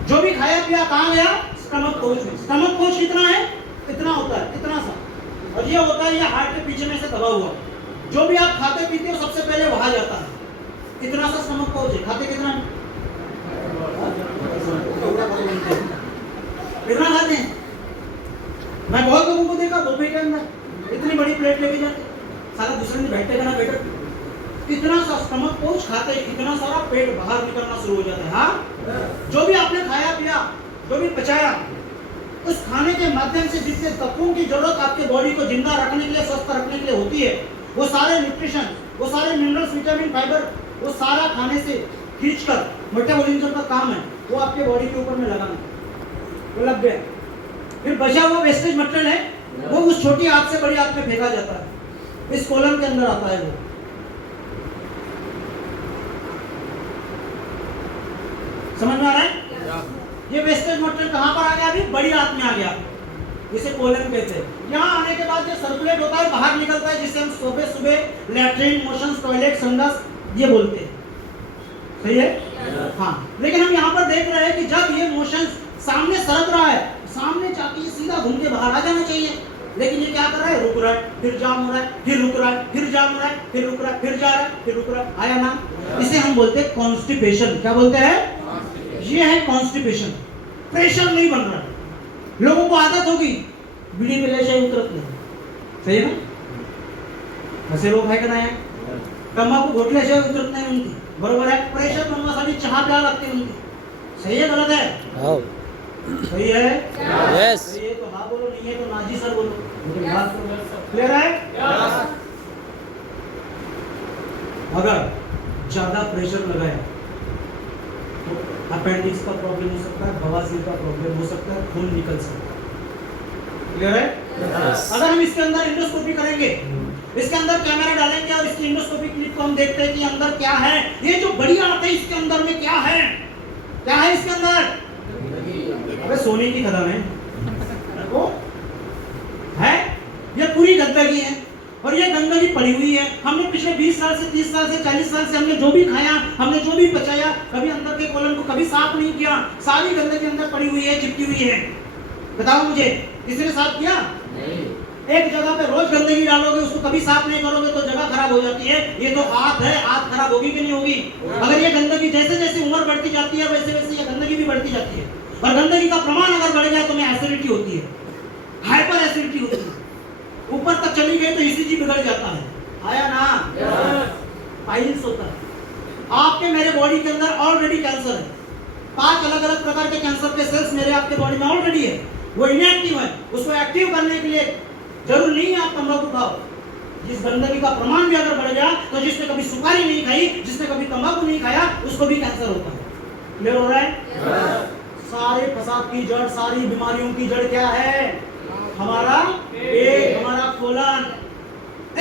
जो भी खाया पिया कहाँ गया? स्टमक पाउच में। स्टमक पाउच कितना है? इतना होता है, इतना सा। और ये होता है, ये हार्ट के पीछे में से दबा हुआ। जो भी आप खाते पीते हो सबसे पहले वहां जाता है। इतना सा स्टमक पाउच है। खाते कितना है? कितना खाते हैं? मैं बहुत लोगों को देखा बुफे के अंदर इतनी बड़ी प्लेट लेके जाते, सारा दूसरे दिन बैठते ना बैठे, इतना सा स्टमक पाउच खाते, इतना सारा पेट बाहर निकलना शुरू हो जाता है। हाँ, जो भी आपने खाया पिया, जो भी पचाया, उस खाने के माध्यम से जितने तत्वों की जरूरत आपके बॉडी को जिंदा रखने के लिए, स्वस्थ रखने के लिए होती है, वो सारे न्यूट्रिशन, वो सारे मिनरल्स, विटामिन, फाइबर, वो सारा खाने से खींचकर मेटाबॉलिज्म का काम है वो आपके बॉडी के ऊपर में लगाना। वो लग गया, फिर बचा हुआ वेस्टेज मटेरियल है वो उस छोटी आग से बड़ी आग में फेंका जाता है। इस कॉलम के अंदर आता है वो। समझ में आ रहा है? ये वेस्टेज मटेरियल कहां पर आ गया? अभी बड़ी आग में आ गया। इसे कोलन कहते हैं। यहाँ आने के बाद जो सर्कुलेट होता है, बाहर निकलता है, जिसे हम सुबह सुबह लैट्रिन, मोशंस, टॉयलेट, संडास ये बोलते हैं। सही है? हाँ। लेकिन हम यहाँ पर देख रहे हैं कि जब ये मोशंस सामने सरक रहा है, सामने जाके सीधा घूम के बाहर आ जाना चाहिए, लेकिन ये क्या कर रहा है? रुक रहा है, फिर जाम हो रहा है, फिर रुक रहा है, फिर जाम हो रहा है, फिर रुक रहा है, फिर जा रहा है, फिर रुक रहा है। आया नाम? इसे हम बोलते हैं कॉन्स्टिपेशन। क्या बोलते हैं? ये है कॉन्स्टिपेशन। प्रेशर नहीं बन रहा है। लोगों को आदत होगी बीड़ी पे लेशे उतरत नहीं। सही है ना? ऐसे लोग है का नाही? तंबाखू घोटल्याशिवाय उतरत नाही उनकी। बरोबर है? प्रेशर बनवासाठी चहा प्यावा लागते उनकी। सही है गलत है? हाँ, सही है? यस। सही है तो हाँ बोलो, नहीं है तो नाजी सर बोलो। क्लियर है? अगर ज्यादा प्रेशर लगाया तो अपेंडिक्स का प्रॉब्लम हो सकता है, बवासीर का प्रॉब्लम हो सकता है, खून निकल सकता है। क्लियर है? अगर हम इसके अंदर इंडोस्कोपी करेंगे, इसके अंदर कैमरा डालेंगे और इसकी इंडोस्कोपी क्लिप को हम देखते हैं कि अंदर क्या है। ये जो बढ़िया आता है इसके अंदर में क्या है? क्या है इसके अंदर? अबे सोने की खदान है वो है, ये पूरी गंदगी है। और ये गंदगी पड़ी हुई है। हमने पिछले 20 साल से, 30 साल से, 40 साल से हमने जो भी खाया, हमने जो भी पचाया, कभी अंदर के कोलन को कभी साफ नहीं किया। सारी गंदगी अंदर पड़ी हुई है, चिपकी हुई है। बताओ मुझे, किसी ने साफ किया? नहीं। एक जगह पे रोज गंदगी डालोगे, उसको कभी साफ नहीं करोगे तो जगह खराब हो जाती है। ये तो आदत है, आदत खराब होगी कि नहीं होगी? अगर ये गंदगी जैसे जैसे उम्र बढ़ती जाती है वैसे वैसे ये गंदगी भी बढ़ती जाती है। और गंदगी का प्रमाण अगर बढ़ गया तो में एसिडिटी होती है, हाइपर एसिडिटी होती है, ऊपर तक चली गई तो ईसीजी बिगड़ जाता है। आया ना? पाइल्स होता है। आपके मेरे बॉडी के अंदर ऑलरेडी कैंसर है। 5 अलग अलग प्रकार के कैंसर के सेल्स मेरे आपके बॉडी में ऑलरेडी है, वो इनएक्टिव है। उसको एक्टिव करने के लिए जरूर नहीं है आप तंबाकू खाओ। जिस गंदगी का प्रमाण भी अगर बढ़ गया तो जिसने कभी सुपारी नहीं खाई, जिसने कभी तंबाकू नहीं खाया, उसको भी कैंसर होता है। क्लियर हो रहा है? सारे फसाद की जड़, सारी बीमारियों की जड़ क्या है? हमारा पेट, हमारा कोलन।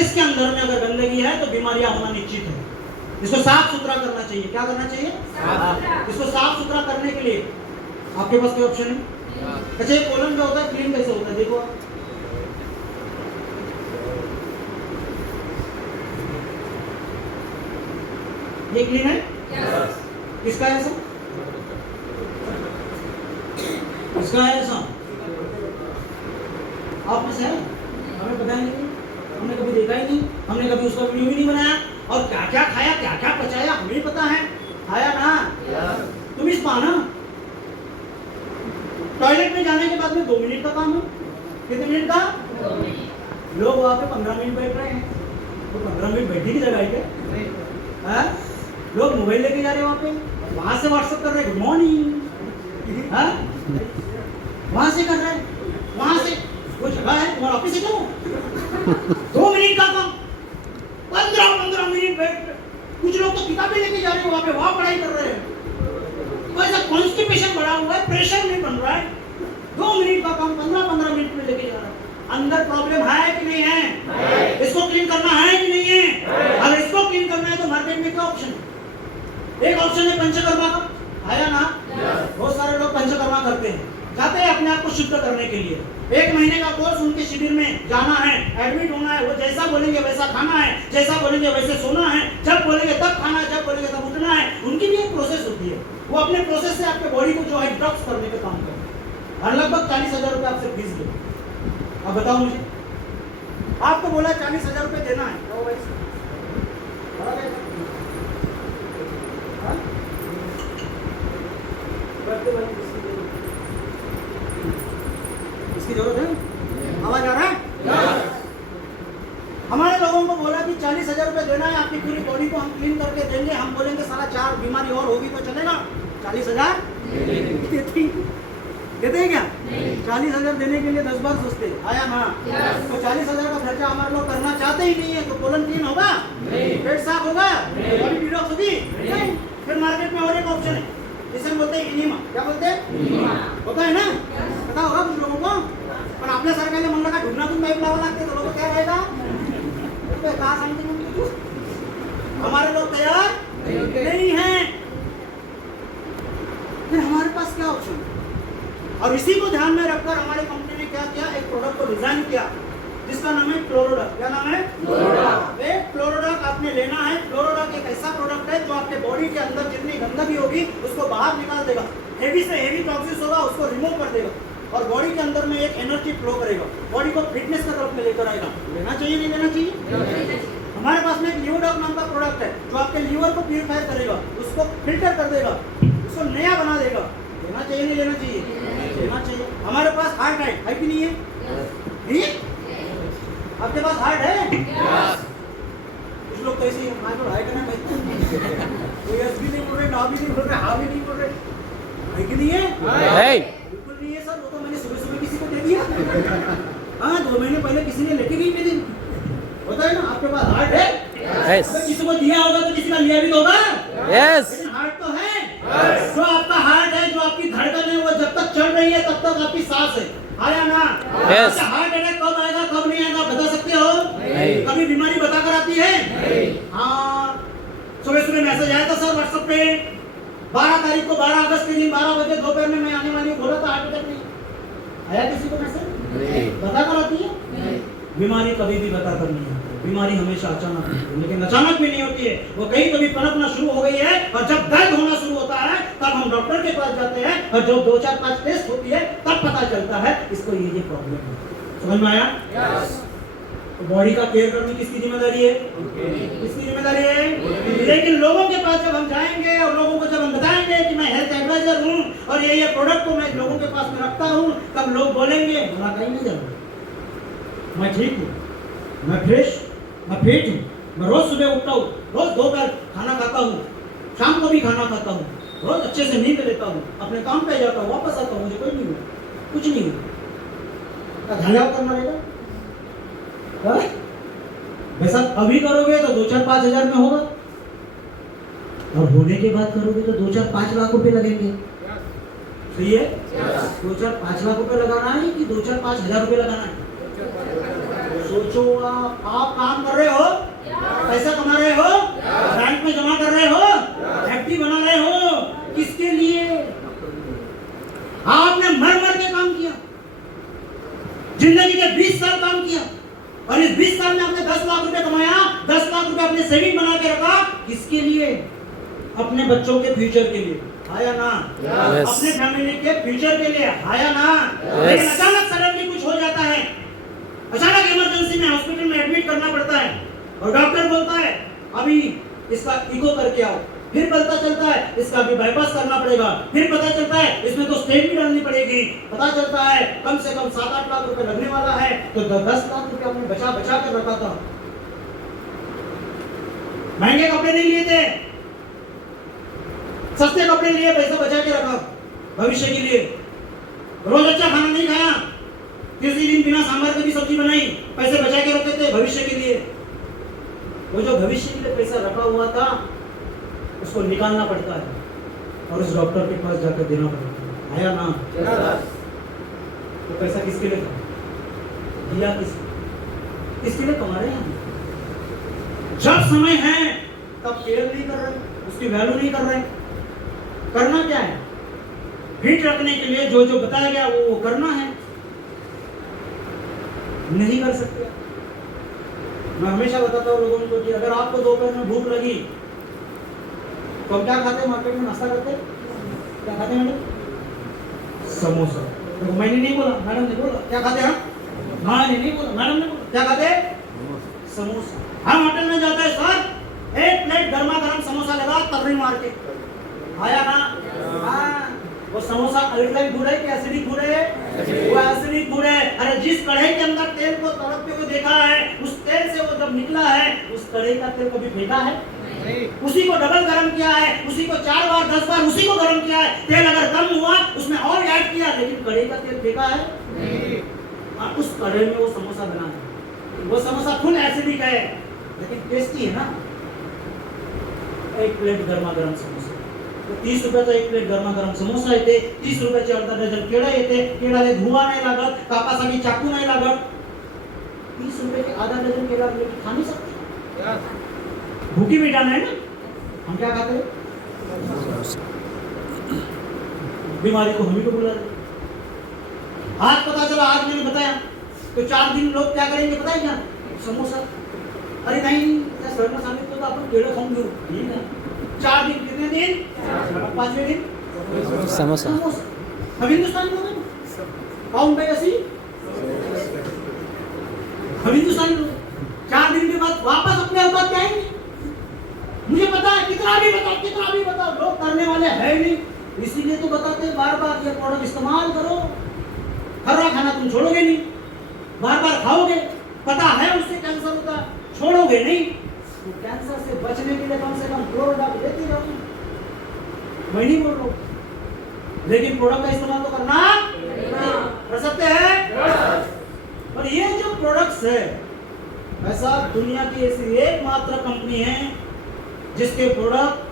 इसके अंदर में अगर गंदगी है तो बीमारियां होना निश्चित है। इसको साफ सुथरा करना चाहिए। क्या करना चाहिए? इसको साफ सुथरा करने के लिए आपके पास कोई ऑप्शन है? अच्छा, ये कोलन क्या होता है, क्लीन कैसे होता है? देखो आप, ये क्लीन है? किसका है ऐसा? किसका है ऐसा? आप में से है? हमें पता ही नहीं, हमने कभी देखा ही नहीं, हमने कभी उसका वीडियो भी नहीं बनाया। और क्या क्या खाया, क्या क्या पचाया, हमें पता है। खाया ना? तुम इस पाना टॉयलेट में जाने के बाद में 2 मिनट का काम है। कितने मिनट का? 2 मिनट। लोग वहाँ पे 15 मिनट बैठ रहे हैं, तो 15 मिनट बैठने की जगह है क्या? लोग मोबाइल लेके जा रहे हैं वहाँ पे, वहाँ से व्हाट्सएप कर रहे हैं गुड मॉर्निंग, वहाँ से कर रहे हैं, वहाँ से वो जगह है तुम्हारा ऑफिस है क्यों? 2 मिनट का काम, 15 मिनट बैठ। कुछ लोग तो किताबें लेके जा रहे हैं वहाँ पे, वहाँ पढ़ाई कर रहे हैं। तो ऐसा कॉन्स्टिपेशन बढ़ा हुआ है, प्रेशर नहीं बन रहा है। 2 मिनट का काम 15 मिनट में लेके जा रहा है। अंदर प्रॉब्लम है कि नहीं है? इसको क्लीन करना है कि नहीं है? अगर इसको क्लीन करना है तो मार्केट में क्या ऑप्शन है? एक ऑप्शन है पंचकर्मा का, आया ना? बहुत सारे लोग पंचकर्मा करते हैं, जाते हैं अपने आप को शुद्ध करने के लिए। 1 महीने का कोर्स उनके शिविर में जाना है, एडमिट होना है। वो जैसा बोलेंगे वैसा खाना है, जैसा बोलेंगे वैसे सोना है, जब बोलेंगे तब खाना है, जब बोलेंगे तब उठना है। उनकी भी एक प्रोसेस होती है। वो अपने प्रोसेस से आपके बॉडी को जो है डिटॉक्स करने का काम करते हैं। और लगभग 40,000 रुपये आपसे फीस ले। अब बताओ मुझे, आपको बोला 40,000 रुपये देना है, तो भाई इसकी जरूरत है? आवाज आ रहा है? हमारे लोगों को बोला कि 40,000 रुपये देना है, आपकी पूरी बॉडी को हम क्लीन करके देंगे। हम बोलेंगे साला 4 बीमारी और होगी तो चलेगा? 40,000 देते हैं क्या? 40,000 देने के लिए 10 बार सोचते, आया ना? तो 40,000 का खर्चा हमारे लोग करना चाहते ही नहीं है। तो कोलन क्लीन होगा? पेट साफ होगा? बॉडी डिटॉक्स होगी? नहीं। फिर मार्केट में और एक ऑप्शन है, जिसे हम बोलते हैं इनिमा। क्या बोलते हैं? होता है ना? पता होगा कुछ लोगों को। पण आपल्या सारख्याला म्हणलं का ढुकणातून पाईप लावा लागते तो लोग क्या रहेगा? कहा समझेंगे? हमारे लोग तैयार नहीं हैं। फिर हमारे पास क्या ऑप्शन है? और इसी को ध्यान में रखकर हमारी कंपनी ने क्या किया, एक प्रोडक्ट को डिजाइन किया जिसका नाम है क्लोरोडक। क्या नाम है? क्लोरोडक। एक क्लोरोडक आपने लेना है। क्लोरोडक एक ऐसा प्रोडक्ट है जो आपके बॉडी के अंदर जितनी गंदगी होगी उसको बाहर निकाल देगा। हेवी से हेवी टॉक्सिस होगा उसको रिमूव कर देगा और बॉडी के अंदर में एक एनर्जी फ्लो करेगा, बॉडी को फिटनेस की तरफ में लेकर आएगा। लेना चाहिए नहीं लेना चाहिए? हमारे पास में एक लिवरडॉक नाम का प्रोडक्ट है जो आपके लीवर को प्यूरिफाई करेगा, उसको फिल्टर कर देगा, उसको नया बना देगा। लेना चाहिए नहीं लेना चाहिए? लेना चाहिए। हमारे पास हार्ट है कि नहीं है? नहीं है? आपके पास हार्ट है? कुछ लोग तो ऐसे ही हार्ट है ना, कोई एस भी नहीं बोल रहे, ना भी नहीं बोल रहे, हाँ भी नहीं बोल रहे, है कि नहीं है? बिल्कुल नहीं है सर। वो तो मैंने सुबह सुबह किसी को दे दिया। हाँ, 2 महीने पहले किसी ने लेके गई मेरे दिन। होता है ना? आपके पास हार्ट है? अगर किसी को दिया होगा तो किसी का लिया भी तो होगा। लेकिन हार्ट तो है। जो आपका हार्ट है, जो आपकी धड़कन है, वो जब तक चल रही है तब तक आपकी सांस है। आया ना? हार्ट अटैक कब आएगा कब नहीं आएगा बता सकते हो? कभी बीमारी बताकर आती है? हाँ, सुबह सुबह मैसेज आया था सर व्हाट्सएप पे, 12 तारीख को 12 अगस्त के दिन 12 बजे दोपहर में मैं आने वाली बोला था। हार्ट अटैक नहीं आया किसी को मैसेज? बताकर आती है? बीमारी कभी भी बताकर नहीं आती। बीमारी हमेशा अचानक होती है, लेकिन अचानक भी नहीं होती है। वो कहीं कभी पनपना शुरू हो गई है और जब दर्द होना शुरू होता है तब हम डॉक्टर के पास जाते हैं और जो 2, 4, 5 टेस्ट होती है तब पता चलता है इसको ये प्रॉब्लम है। समझ में आया? तो बॉडी का केयर करनी किसकी जिम्मेदारी है? किसकी जिम्मेदारी है? लेकिन लोगों के पास जब हम जाएंगे और लोगों को जब हम बताएंगे कि मैं हेल्थ एडवाइजर हूँ और ये प्रोडक्ट को मैं लोगों के पास में रखता हूँ, तब लोग बोलेंगे भला कहीं नहीं जाऊँ, मैं ठीक हूँ, मैं फ्रेश, मैं फिट हूँ, मैं रोज सुबह उठता हूँ, रोज दोपहर खाना खाता हूँ, शाम को भी खाना खाता हूँ, रोज अच्छे से नींद लेता हूँ, अपने काम पे जाता हूँ, वापस आता हूँ, मुझे कोई नहीं हुआ, कुछ नहीं हुआ। धन्यवाद करना रहेगा। वैसा अभी करोगे तो 2, 4, 5 हजार में होगा और होने के बाद करोगे तो 2, 4, 5 लाख रुपए लगेंगे। सही है? 2-4-5 लाख रुपए लगाना है कि 2-4-5 हजार रुपए लगाना है? सोचो, आप काम कर रहे हो, पैसा कमा रहे हो, बैंक में जमा कर रहे हो, एफडी बना रहे हो, किसके लिए? आपने मर मर के काम किया, जिंदगी के 20 साल काम किया, और इस 20 साल में आपने 10 लाख रुपए कमाया, 10 लाख रुपए अपने सेविंग बना के रखा, किसके लिए? अपने बच्चों के फ्यूचर के लिए, आया ना? अपने फैमिली के फ्यूचर के लिए, आया ना? लेकिन अचानक सडनली कुछ हो जाता है, अचानक इमरजेंसी में हॉस्पिटल में एडमिट करना पड़ता है, और डॉक्टर बोलता है अभी इसका इको करके आओ, फिर पता चलता है इसका अभी बाईपास करना पड़ेगा, फिर पता चलता है इसमें तो स्टेंट भी डालनी पड़ेगी, पता चलता है कम से कम 7-8 लाख रुपए लगने वाला है, तो 10 लाख रुपए हमने बचा बचा कर रखा था। महंगे कपड़े नहीं लिए थे, सस्ते कपड़े लिए, पैसा बचा के रखा भविष्य के लिए। रोज अच्छा खाना नहीं खाया, किसी दिन बिना सांभर की भी सब्जी बनाई, पैसे बचा के रखे थे भविष्य के लिए। वो जो भविष्य के लिए पैसा रखा हुआ था उसको निकालना पड़ता है, और उस डॉक्टर के पास जाकर देना पड़ता है, आया ना? तो पैसा किसके लिए था? दिया किसके लिए कमा रहे हैं? जब समय है तब केयर नहीं कर रहे, उसकी वैल्यू नहीं कर रहे। करना क्या है? फिट रखने के लिए जो जो बताया गया वो करना है, नहीं कर सकते। मैं हमेशा बताता हूँ लोगों को कि अगर आपको दोपहर में भूख लगी तो हम क्या खाते हैं? मार्केट में नाश्ता करते हैं, क्या खाते हैं मैडम? समोसा। तो मैंने नहीं बोला, मैडम ने बोला क्या खाते हैं? मैंने नहीं बोला, मैडम ने बोला क्या खाते हैं? समोसा। हम होटल में जाते हैं सर, एक प्लेट गर्मा गर्म समोसा लगा तर्री मार के, आया ना? हाँ, वो समोसा अल्कलाइन फूड है कि एसिडिक फूड है? वो एसिडिक फूड है। अरे जिस कढ़ाई के अंदर तेल को तड़पते हुए देखा है, उस तेल से वो जब निकला है, उस कढ़ाई का तेल कभी फेंका है? उसी को डबल गरम किया है, उसी को 4 बार 10 बार उसी को गरम किया है। तेल अगर कम हुआ उसमें और ऐड किया, लेकिन कढ़ाई का तेल फेंका है? और उस कढ़ाई में वो समोसा बना है, वो समोसा फुल एसिडिक है लेकिन टेस्टी है ना। एक प्लेट गर्मा गर्म समोसा, तो 30 रुपये तो एक प्लेट गर्मा गर्म समोसा येते, 30 रुपयाचे अर्धा डझन केळं येते, केळाला धुवा नाही लागत, कापासाठी चाकू नाही लागत। 30 रुपये के आधा डझन केला खा नहीं सकते, भूखी मिटाना है ना। हम क्या खाते हैं? बीमारी को हम ही को बुला रहे। आज पता चला, आज मैंने बताया तो 4 दिन लोग क्या करेंगे पता है क्या? समोसा। अरे नहीं, त्या सरनं सांगितलं तर आपण केळं खाऊन घेऊ, ठीक है। 4 दिन, कितने दिन? 5वें दिन समोसा। हम हिंदुस्तानी लोग हैं, कौन भाई ऐसी? हम हिंदुस्तानी लोग 4 दिन के बाद वापस अपने औकात पे आएंगे। मुझे पता है, कितना भी बताओ लोग करने वाले है नहीं, इसीलिए तो बताते हैं बार बार ये प्रोडक्ट इस्तेमाल करो। हरा खाना तुम छोड़ोगे नहीं, बार बार खाओगे, पता है उससे कैंसर होता है, छोड़ोगे नहीं। तो कैंसर से बचने के लिए कम से कम प्रोडक्ट लेते रहो। मैं नहीं बोल रहा हूँ, लेकिन प्रोडक्ट का इस्तेमाल तो करना कर सकते हैं। और ये जो प्रोडक्ट्स है, ऐसा दुनिया की ऐसी एकमात्र कंपनी है जिसके प्रोडक्ट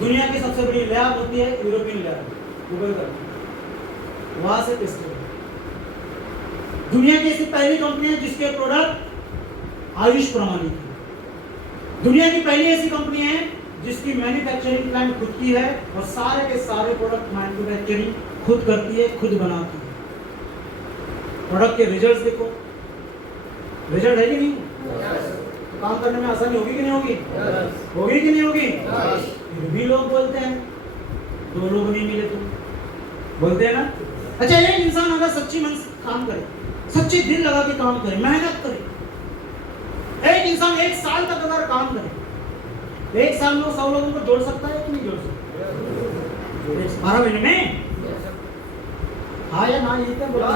दुनिया की सबसे बड़ी लैब होती है, यूरोपियन लैब, गूगल कर, वहां से टेस्ट है। दुनिया की ऐसी पहली कंपनी है जिसके प्रोडक्ट आयुष प्रमाणित है। दुनिया की पहली ऐसी कंपनी है जिसकी मैन्युफैक्चरिंग प्लांट खुद की है और सारे के सारे प्रोडक्ट मैन्युफैक्चरिंग खुद करती है, खुद बनाती है। प्रोडक्ट के रिजल्ट्स देखो, रिजल्ट है कि नहीं? तो काम करने में आसानी होगी कि नहीं होगी? होगी कि नहीं होगी? फिर भी लोग बोलते हैं 2 लोग नहीं मिले तो बोलते हैं ना। अच्छा, एक इंसान अगर सच्ची मन से काम करे, सच्चे दिल लगा के काम करे, मेहनत करे, एक इंसान 1 साल तक अगर काम करे, 1 साल में 100 लोगों को जोड़ सकता है कि नहीं जोड़ सकता? 12 महीने में हाँ या ना, ये क्या बोला?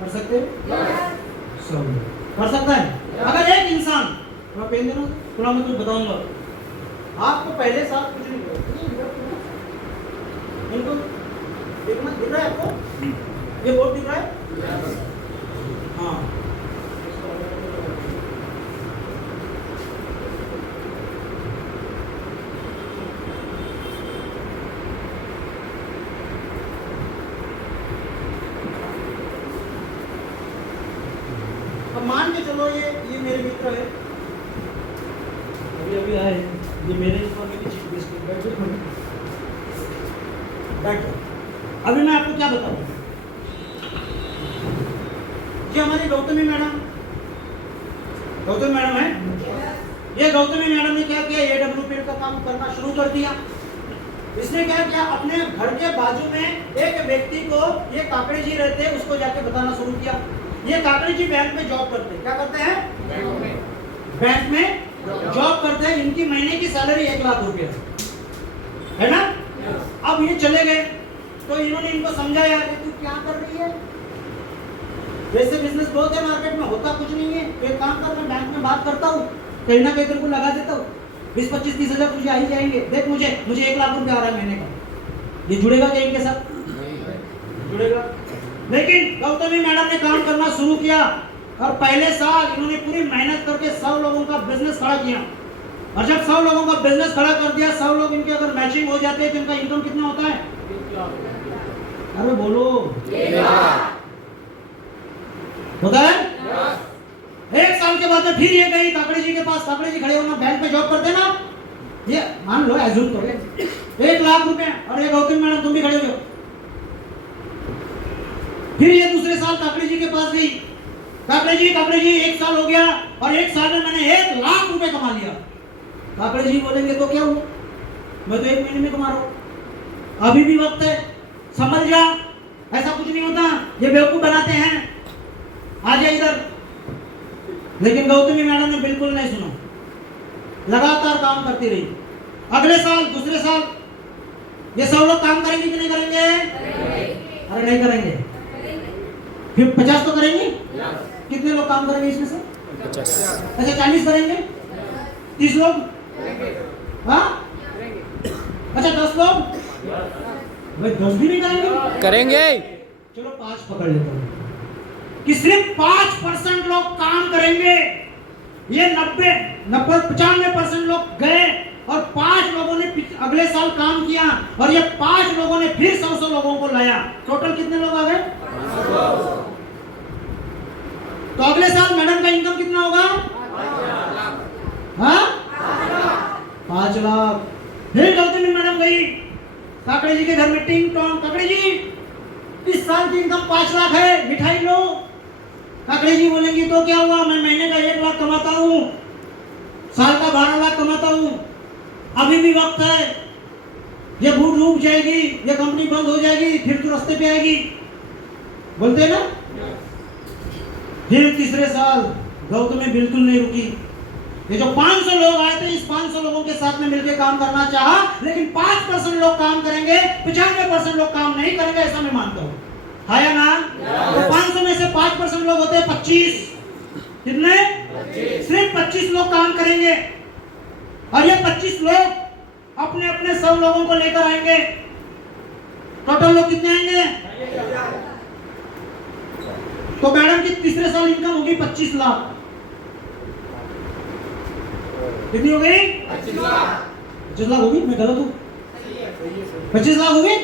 कर सकते कर सकता है। अगर एक इंसान, थोड़ा पेन देना, थोड़ा मैं कुछ बताऊंगा आपको। पहले साल कुछ नहीं इनको देखना, दिख रहा है आपको? ये बोर्ड दिख रहा है? हाँ, अब मान के चलो ये मेरे मित्र है, अभी आए, ये मेरे ऊपर मेरी चीफ गेस्ट बैठो। अभी मैं आपको क्या बताऊं, ये हमारी गौतमी मैडम है। ये गौतमी मैडम ने क्या किया, AWPL का काम करना शुरू कर दिया। इसने क्या किया, अपने घर के बाजू में एक व्यक्ति को, ये काकड़े जी रहते हैं, उसको जाके बताना शुरू किया। ये काकड़े जी बैंक में जॉब करते हैं। क्या करते हैं? बैंक में जॉब करते हैं। इनकी महीने की सैलरी 1 लाख रुपया है ना। अब ये चले गए तो इन्होंने इनको समझाया कि तू क्या कर रही है, वैसे बिजनेस बहुत है मार्केट में, होता कुछ नहीं है, तो एक काम कर, मैं बैंक में बात करता हूँ, कहीं ना कहीं तेरे को लगा देता हूँ, 20, 25, 30 हजार तुझे आ ही जाएंगे। देख मुझे 1 लाख रुपया आ रहा है महीने का, ये जुड़ेगा क्या इनके साथ? जुड़ेगा। लेकिन गौतमी मैडम ने काम करना शुरू किया और पहले साल इन्होंने पूरी मेहनत करके 100 लोगों का बिजनेस खड़ा किया। और जब 100 लोगों का बिजनेस खड़ा कर दिया, 100 लोग इनके अगर मैचिंग हो जाते हैं तो इनका इनकम कितना होता है? अरे बोलो, होता है। एक साल के बाद फिर ये गई काकड़े जी के पास। काकड़े जी खड़े होना, बैंक पे जॉब करते ना, ये मान लो एज्यूम करो 1 लाख रुपए, और ये गौतमी मैडम तुम भी खड़े हो। फिर ये दूसरे साल काकड़े जी के पास गई। काकड़े जी 1 साल हो गया और 1 साल में मैंने 1 लाख रुपए कमा लिया। काकड़े जी बोलेंगे तो क्या हुआ, मैं तो 1 महीने में कमा रहा हूं, अभी भी वक्त है, संभल जा, ऐसा कुछ नहीं होता, ये बेवकूफ बनाते हैं, आ जा इधर। लेकिन गौतमी मैडम ने बिल्कुल नहीं सुना, लगातार काम करती रही। अगले साल, दूसरे साल ये 100 लोग काम करेंगे कि नहीं करेंगे? अरे नहीं करेंगे, फिर 50 तो करेंगे। कितने लोग काम करेंगे इसमें से? 50। अच्छा 40 करेंगे, 30 लोग, हाँ अच्छा 10 लोग, भाई 10 भी नहीं करेंगे? करेंगे। चलो 5 पकड़ लेता हूँ कि सिर्फ 5% लोग काम करेंगे। ये 95% लोग गए और 5 लोगों ने अगले साल काम किया और ये 5 लोगों ने फिर 100 लोगों को लाया। टोटल कितने लोग आ गए? 500। तो अगले साल मैडम का इनकम कितना होगा? 5 लाख। फिर गौतमी मैडम गई काकड़े जी के घर में, टिंग टोंग, काकड़े जी इस साल की इनकम 5 लाख है, मिठाई लो। काकड़े जी बोलेंगी तो क्या हुआ, मैं महीने का 1 लाख कमाता हूँ, साल का 12 लाख कमाता हूँ, अभी भी वक्त है, ये भूख डूब जाएगी, ये कंपनी बंद हो जाएगी, फिर तो रास्ते पे आएगी, बोलते ना। फिर तीसरे साल गौतमी बिल्कुल नहीं रुकी। ये जो 500 लोग आए थे, इस 500 लोगों के साथ में मिलकर काम करना चाहा, लेकिन 5% लोग काम करेंगे, 95% लोग काम नहीं करेंगे, ऐसा मैं मानता हूँ। हाँ या ना? तो 500 में से 5% लोग होते हैं 25। कितने? सिर्फ 25 लोग काम करेंगे और ये 25 लोग अपने अपने 100 लोगों को लेकर आएंगे। टोटल लोग कितने आएंगे? तो मैडम की तीसरे साल इनकम होगी 25 लाख। कितनी हो गई? 25 लाख होगी। मैं गलत हूँ? 25 लाख होगी।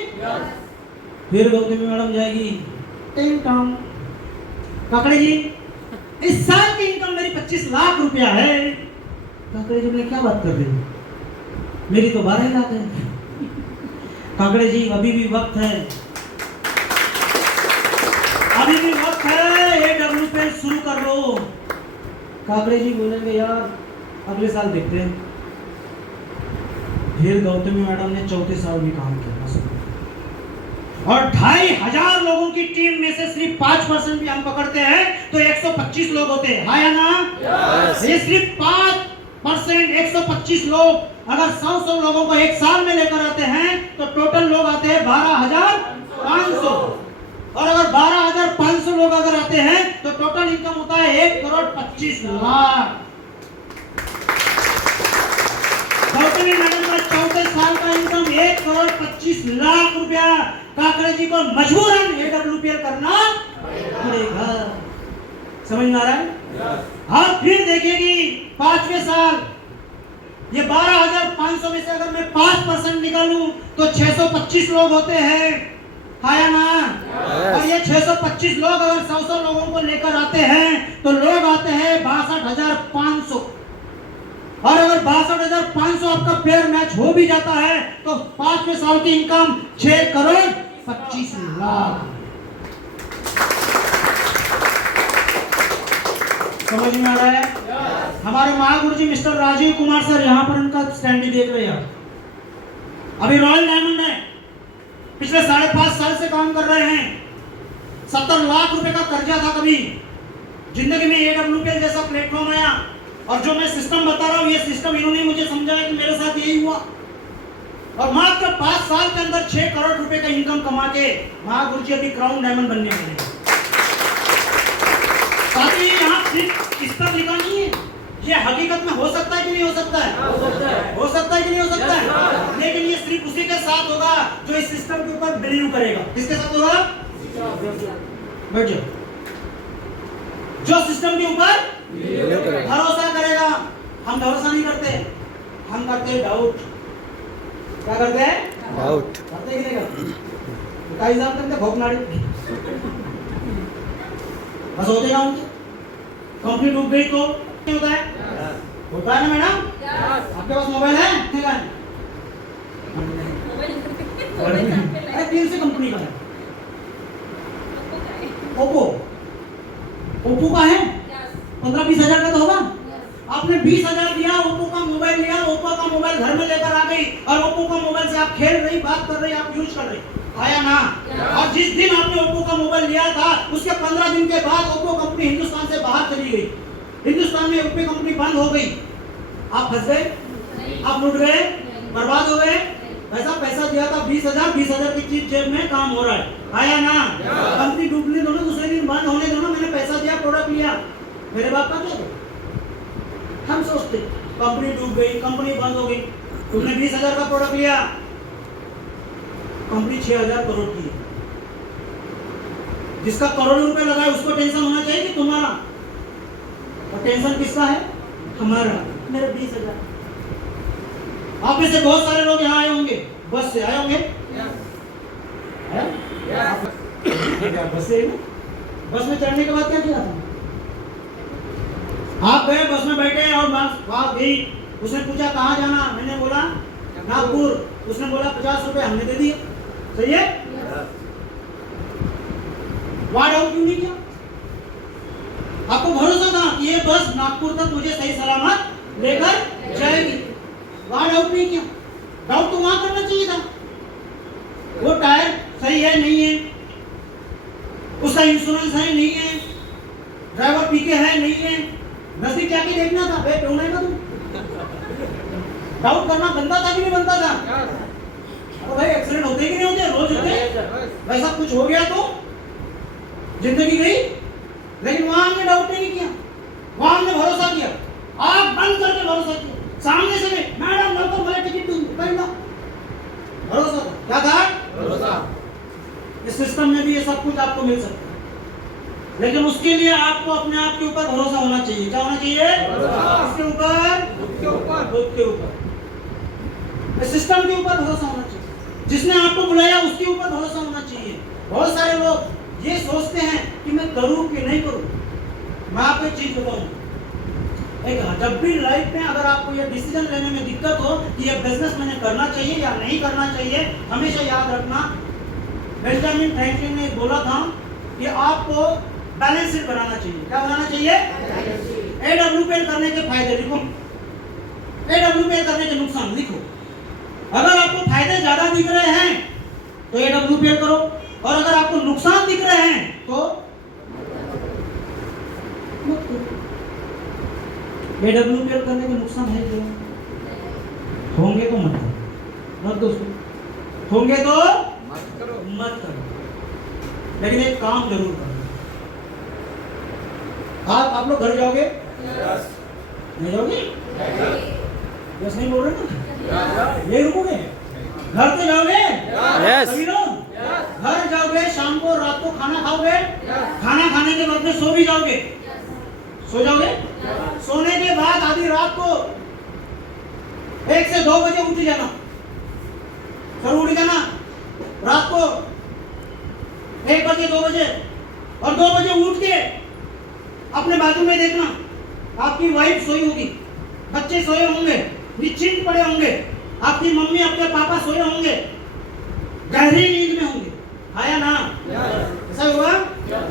फिर गौतमी मैडम जाएगी, टिंग टोंग, काकड़े जी इस साल की इनकम मेरी 25 लाख रुपया है। काकड़े जी, मैं क्या बात कर रही हूँ, मेरी तो 12 लाख है। काकड़े जी अभी भी वक्त है, अभी भी वक्त है, AWPL शुरू कर लो। काकड़े जी बोलेंगे यार अगले साल देखते हैं। फिर गौतमी मैडम ने चौथे साल भी काम किया और 2500 लोगों की टीम में से सिर्फ 5% भी हम पकड़ते हैं तो 125 लोग होते हैं। हाँ या ना? ये सिर्फ 5%, 125 लोग अगर 100 लोगों को एक साल में लेकर आते हैं तो टोटल लोग आते हैं 12,500। और अगर 12,500 लोग अगर आते हैं तो टोटल इनकम होता है 1,25,00,000। गौतमी मैडम का 34 साल का इनकम 1,25,00,000 रुपया। काकड़े जी को मजबूरन AWPL करना पड़ेगा। समझ में आ रहा है? और फिर देखेगी 5वें साल ये 12,500 में से अगर मैं 5% निकालूं तो 625 लोग होते हैं। हाँ या ना? Yes. और ये 625 लोग अगर 100 लोगों को लेकर आते हैं तो लोग आते हैं 62,500। और अगर 62,500 आपका पेयर मैच हो भी जाता है तो 5वें साल की इनकम 6,25,00,000। समझ में आ रहा है? हमारे महागुरु जी मिस्टर राजीव कुमार सर यहाँ पर उनका स्टैंडी देख रहे हैं आप। अभी रॉयल डायमंड है, पिछले 5.5 साल से काम कर रहे हैं। 70 लाख रुपए का कर्जा था। कभी जिंदगी में AWPL जैसा प्लेटफॉर्म आया और जो मैं सिस्टम बता रहा हूँ ये सिस्टम इन्होंने मुझे समझाया कि मेरे साथ यही हुआ। और मात्र 5 साल के अंदर 6 करोड़ रुपए का इनकम कमा के महागुरु जी अभी क्राउन डायमंड बनने वाले हैं। साथ ही यहाँ सिर्फ इस पर लिखा नहीं है, ये हकीकत में हो सकता है कि नहीं हो सकता है? हो सकता है कि नहीं हो सकता है? लेकिन ये सिर्फ उसी के साथ होगा जो इस सिस्टम के ऊपर बिलीव करेगा। किसके साथ होगा? बैठ जाओ। जो सिस्टम के ऊपर भरोसा करेगा। हम भरोसा नहीं करते, हम करते हैं डाउट। क्या करते हैं? डाउट करते कि नहीं करते? काय हिसाब करते भोकनाड़ी बस होते ना उनके। कंपनी डूब गई तो क्या होता है? होता है ना मैडम? आपके पास मोबाइल है? अरे 3 से कंपनी का है। ओप्पो का है? 15-20 हजार का तो होगा। आपने 20,000 दिया, ओप्पो का मोबाइल लिया, ओप्पो का मोबाइल घर में लेकर आ गई और ओप्पो का मोबाइल से आप खेल रही, बात कर रही, आप यूज कर रही, आया ना? और जिस दिन आपने ओप्पो का मोबाइल लिया था उसके 15 दिन के बाद ओप्पो कंपनी हिंदुस्तान से बाहर चली गई। हिंदुस्तान में ओप्पो कंपनी बंद हो गई। आप फंस गए, आप लूट गए, बर्बाद हो गए। वैसा पैसा दिया था 20,000 की चीज जेब में काम हो रहा है, आया ना? कंपनी डूबने दो ना, दूसरे दिन बंद होने दो ना। मैंने पैसा दिया, प्रोडक्ट लिया, मेरे बाप का क्या? हम सोचते कंपनी डूब गई, कंपनी बंद हो गई। तुमने 20,000 का प्रोडक्ट लिया, कंपनी 6,000 करोड़ की है। जिसका करोड़ों रुपए लगा है उसको टेंशन होना चाहिए कि तुम्हारा? और टेंशन किसका है? हमारा। मेरा 20,000। आप में से बहुत सारे लोग यहाँ आए होंगे, बस से आए होंगे। बस से बस में चढ़ने के बाद क्या किया था? आप गए, बस में बैठे और वहां गई। उसने पूछा कहाँ जाना, मैंने बोला नागपुर। उसने बोला 50 रुपए, हमने दे दिए। सही है? वार्ड आउट क्यों नहीं किया? आपको भरोसा था कि ये बस नागपुर तक मुझे सही सलामत लेकर जाएगी। वार्ड आउट नहीं किया। डाउट तो वहां करना चाहिए था, वो टायर सही है नहीं है, उसका इंश्योरेंस है नहीं है, ड्राइवर पीके है नहीं है, नजदीक जाके देखना था। भाई क्यों नहीं? तुम डाउट करना बनता था कि नहीं बनता था? अरे भाई एक्सीडेंट होते कि नहीं होते? रोज होते। वैसा कुछ हो गया तो जिंदगी गई। लेकिन वहां हमने डाउट नहीं किया, वहां हमने भरोसा किया। आंख बंद करके भरोसा किया। सामने से मैडम लो तो मुझे टिकट दूंगा, भरोसा था। क्या था? भरोसा। इस सिस्टम में भी ये सब कुछ आपको मिल सकता है, लेकिन उसके लिए आपको अपने आप के ऊपर भरोसा होना चाहिए। क्या होना चाहिए? इसके ऊपर, खुद के ऊपर, इस सिस्टम के ऊपर भरोसा होना चाहिए। जिसने आपको बुलाया उसके ऊपर भरोसा होना चाहिए। बहुत सारे लोग ये सोचते हैं कि मैं करूं कि नहीं करूं। मैं आपको एक चीज बताऊं, जब भी लाइफ में अगर आपको ये डिसीजन लेने में दिक्कत हो कि ये बिजनेस मैंने करना चाहिए या नहीं करना चाहिए, हमेशा याद रखना बेंजामिन फ्रैंकलिन ने बोला था कि आपको बैलेंस शीट बनाना चाहिए। क्या बनाना चाहिए? AWPL करने के फायदे लिखो, AWPL करने के नुकसान लिखो। अगर आपको फायदे ज्यादा दिख रहे हैं तो AWPL करो, और अगर आपको नुकसान दिख रहे हैं तो मत करो। AWPL करने के नुकसान है क्या? होंगे तो मत दोस्तों, होंगे तो मत करो। लेकिन एक काम जरूर करो। आप लोग घर जाओगे? नहीं जाओगे? यस नहीं बोल रहे ना? यही रुकोगे? घर तो जाओगे? सभी लोग घर जाओगे, शाम को रात को खाना खाओगे, खाना खाने के बाद में सो भी जाओगे। सो जाओगे? सोने के बाद आधी रात को 1 से 2 बजे उठ जाना, जरूर उठ जाना। रात को 1 बजे 2 बजे और 2 बजे उठ के अपने बाजू में देखना, आपकी वाइफ सोई होगी, बच्चे सोए होंगे, निश्चिंत पड़े होंगे, आपकी मम्मी आपके पापा सोए होंगे, गहरी नींद में होंगे। आया ना? ऐसा हुआ?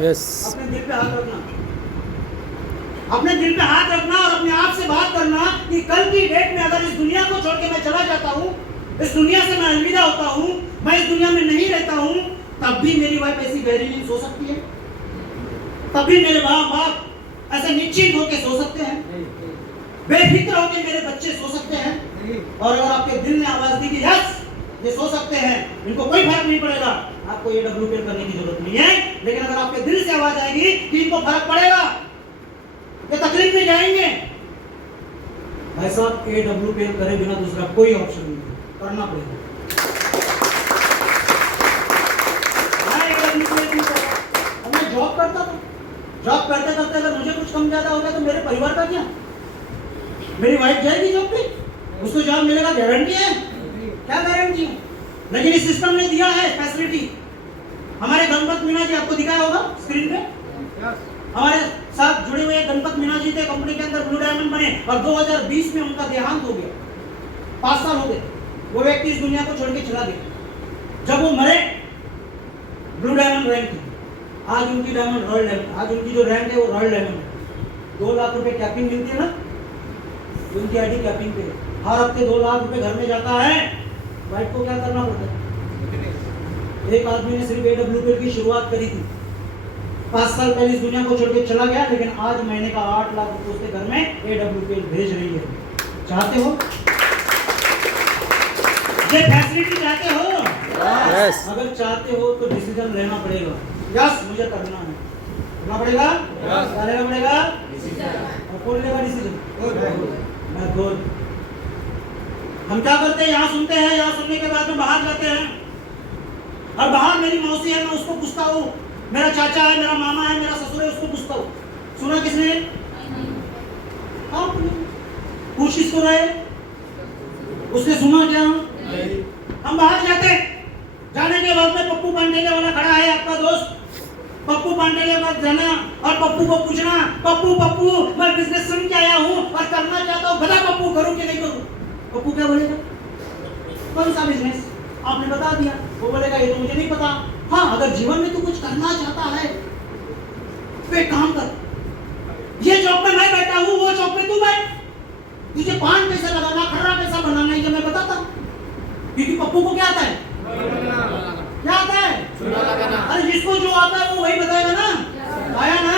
यस। अपने दिल पे हाथ रखना, अपने दिल पे हाथ रखना और अपने आप से बात करना कि कल की डेट में अगर इस दुनिया को छोड़ के मैं चला जाता हूँ, इस दुनिया से मैं अलविदा होता हूँ, मैं इस दुनिया में नहीं रहता हूँ, तब भी मेरी वाइफ ऐसी गहरी नींद सो सकती है, तब भी मेरे बाप ऐसे निश्चिंत होकर सो सकते हैं, बेफिक्र होकर मेरे बच्चे सो सकते हैं। और अगर आपके दिल ने आवाज दी कि यस ये सो सकते हैं, इनको कोई फर्क नहीं पड़ेगा, आपको ये WPL करने की जरूरत नहीं है। लेकिन अगर आपके दिल से आवाज आएगी कि इनको फर्क पड़ेगा, ये तकलीफ में जाएंगे, ऐसा WPL करे बिना दूसरा कोई ऑप्शन नहीं है, करना पड़ेगा। मैं जॉब करता था, जॉब करते करते अगर मुझे कुछ कम ज्यादा हो गया तो मेरे परिवार का क्या? मेरी वाइफ जाएगी जॉब पे, उसको जॉब मिलेगा, गारंटी है? क्या गारंटी है? लेकिन इस सिस्टम ने दिया है फैसिलिटी। हमारे गणपत मीना जी आपको दिखाया होगा स्क्रीन पे, हमारे साथ जुड़े हुए गणपत मीना जी थे, कंपनी के अंदर ब्लू डायमंड बने और 2020 में उनका देहांत हो गया, 5 साल हो गए, वो व्यक्ति इस दुनिया को छोड़ के चला गया। जब वो मरे ब्लू डायमंड रैंक थी, आज उनकी डायमंड रॉयल डायमंड, आज उनकी जो रैंक है वो रॉयल डायमंड है। 2 लाख रुपए कैपिंग मिलती है ना, उनकी आईडी कैपिंग पे हर हफ्ते 2 लाख रुपए घर में जाता है। वाइफ को क्या करना पड़ता है? एक आदमी ने सिर्फ AWPL की शुरुआत करी थी, 5 साल पहले इस दुनिया को छोड़ के चला गया, लेकिन आज महीने का 8 लाख रुपए उसके घर में AWPL भेज रही है। चाहते हो ये फैसिलिटी? चाहते हो? यस। अगर चाहते हो तो डिसीजन लेना पड़ेगा, यस मुझे करना है, करना पड़ेगा। क्या लेना पड़ेगा? और कौन लेगा डिसीजन? मैं खुद। हम क्या करते हैं, यहाँ सुनते हैं, यहाँ सुनने के बाद में बाहर जाते हैं, और बाहर मेरी मौसी है, मैं उसको पूछता हूँ, मेरा चाचा है, मेरा मामा है, मेरा ससुर है, उसको पूछता हूँ, सुना किसने? आपने। पूछ किसको रहे? उसने सुना क्या? हम बाहर जाते, जाने के बाद में पप्पू पांडेय वाला खड़ा है, आपका दोस्त, पप्पू पांडेय के पास जाना और पप्पू को पूछना, पप्पू पप्पू मैं बिजनेस सुन के आया हूँ और करना चाहता हूँ, बता पप्पू करूँ कि नहीं करूँ? पप्पू क्या बोलेगा? कौन सा बिजनेस? आपने बता दिया, वो बोलेगा ये तो मुझे नहीं पता। हाँ, अगर जीवन में तू कुछ करना चाहता है तो एक काम कर, ये जॉब पे मैं बैठा हूँ, वो जॉब पे तू बैठ, तुझे 5 पैसे लगाना, खर्रा पैसा बनाना है, ये मैं बताता, क्योंकि पप्पू को क्या आता है? क्या आता है? अरे जिसको जो आता है वो वही बताएगा ना, आया ना?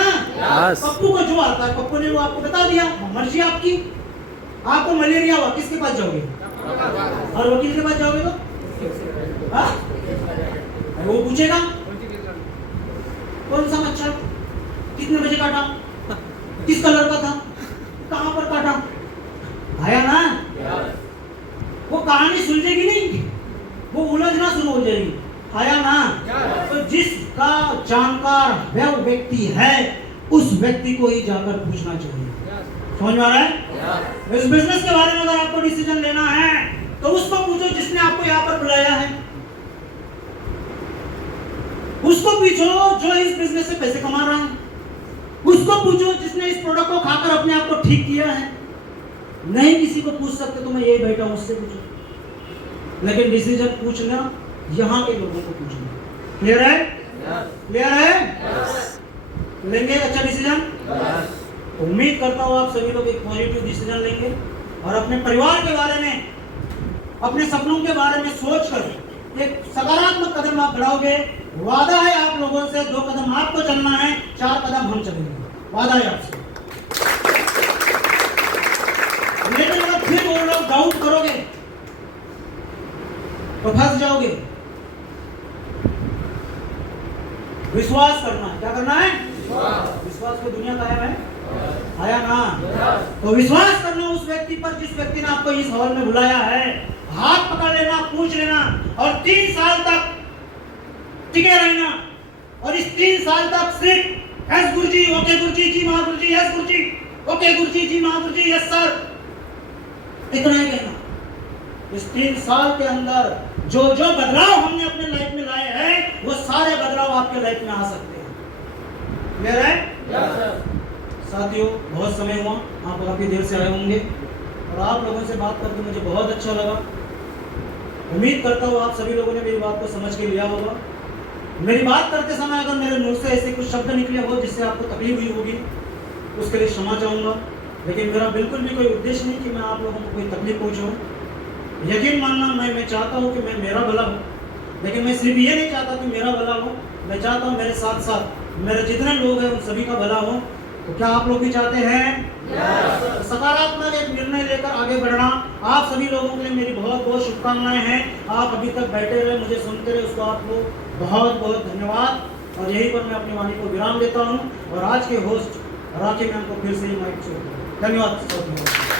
पप्पू को जो आता है, पप्पू ने वो आपको बता दिया, मर्जी आपकी। आपको मलेरिया हुआ, किसके पास जाओगे? और वकील के पास जाओगे तो वो पूछेगा कौन सा मच्छर कितने बजे काटा, किस कलर का था, कहां पर काटा, आया ना? वो कहानी सुलझेगी नहीं, वो उलझना शुरू हो जाएगी, आया ना? तो जिसका जानकार वह व्यक्ति है, उस व्यक्ति को ही जाकर पूछना चाहिए। समझ में आ रहा है? इस बिजनेस के बारे में अगर आपको डिसीजन लेना है तो उसको पूछो जिसने आपको यहाँ पर बुलाया है, उसको पूछो जो इस बिजनेस से पैसे कमा रहा है, उसको पूछो जिसने इस प्रोडक्ट को खाकर अपने आप को ठीक किया है। नहीं किसी को पूछ सकते तो मैं यही बैठा हूं, उससे पूछो, लेकिन डिसीजन पूछना यहाँ के लोगों को पूछना। क्लियर है? क्लियर है? लेंगे अच्छा डिसीजन? उम्मीद करता हूँ आप सभी लोग एक पॉजिटिव डिसीजन लेंगे और अपने परिवार के बारे में, अपने सपनों के बारे में सोचकर एक सकारात्मक कदम आप बढ़ाओगे। वादा है आप लोगों से, 2 कदम आपको चलना है, 4 कदम हम चलेंगे, वादा है आपसे। लेकिन अगर फिर वो लोग डाउट करोगे तो फंस जाओगे। विश्वास करना है, क्या करना है? विश्वास को दुनिया कायम है, आया ना? तो विश्वास करना उस व्यक्ति पर जिस व्यक्ति ने आपको इस हॉल में बुलाया है, हाथ पकड़ लेना, पूछ लेना और 3 साल तक टिके रहना, और इस 3 साल तक सिर्फ एस गुरुजी, ओके गुरुजी, जी महागुरुजी, एस गुरुजी, ओके गुरुजी, जी महागुरुजी, यस सर, इतना ही कहना। इस 3 साल के अंदर जो जो बदलाव हमने अपने लाइफ में लाए हैं वो सारे बदलाव आपके लाइफ में आ सकते हैं। क्लियर है? साथियों, बहुत समय हुआ, आप काफ़ी देर से आए होंगे और आप लोगों से बात करके मुझे बहुत अच्छा लगा। उम्मीद करता हूँ आप सभी लोगों ने मेरी बात को समझ के लिया होगा। मेरी बात करते समय अगर मेरे मुंह से ऐसे कुछ शब्द निकले हो जिससे आपको तकलीफ हुई होगी, उसके लिए क्षमा चाहूँगा। लेकिन मेरा बिल्कुल भी कोई उद्देश्य नहीं कि मैं आप लोगों को कोई तकलीफ पहुँचाऊँ। यकीन मानना, मैं चाहता हूँ कि मैं मेरा भला हो, लेकिन मैं सिर्फ ये नहीं चाहता कि मेरा भला हो, मैं चाहता हूँ मेरे साथ साथ मेरे जितने लोग हैं उन सभी का भला हो। तो क्या आप लोग भी चाहते हैं? सकारात्मक एक निर्णय लेकर आगे बढ़ना। आप सभी लोगों के लिए मेरी बहुत बहुत शुभकामनाएं हैं। आप अभी तक बैठे रहे, मुझे सुनते रहे, उसको आपको बहुत बहुत धन्यवाद। और यहीं पर मैं अपनी वाणी को विराम देता हूँ और आज के होस्ट राखी मैम को फिर से ही माइक छोड़ता हूँ। धन्यवाद।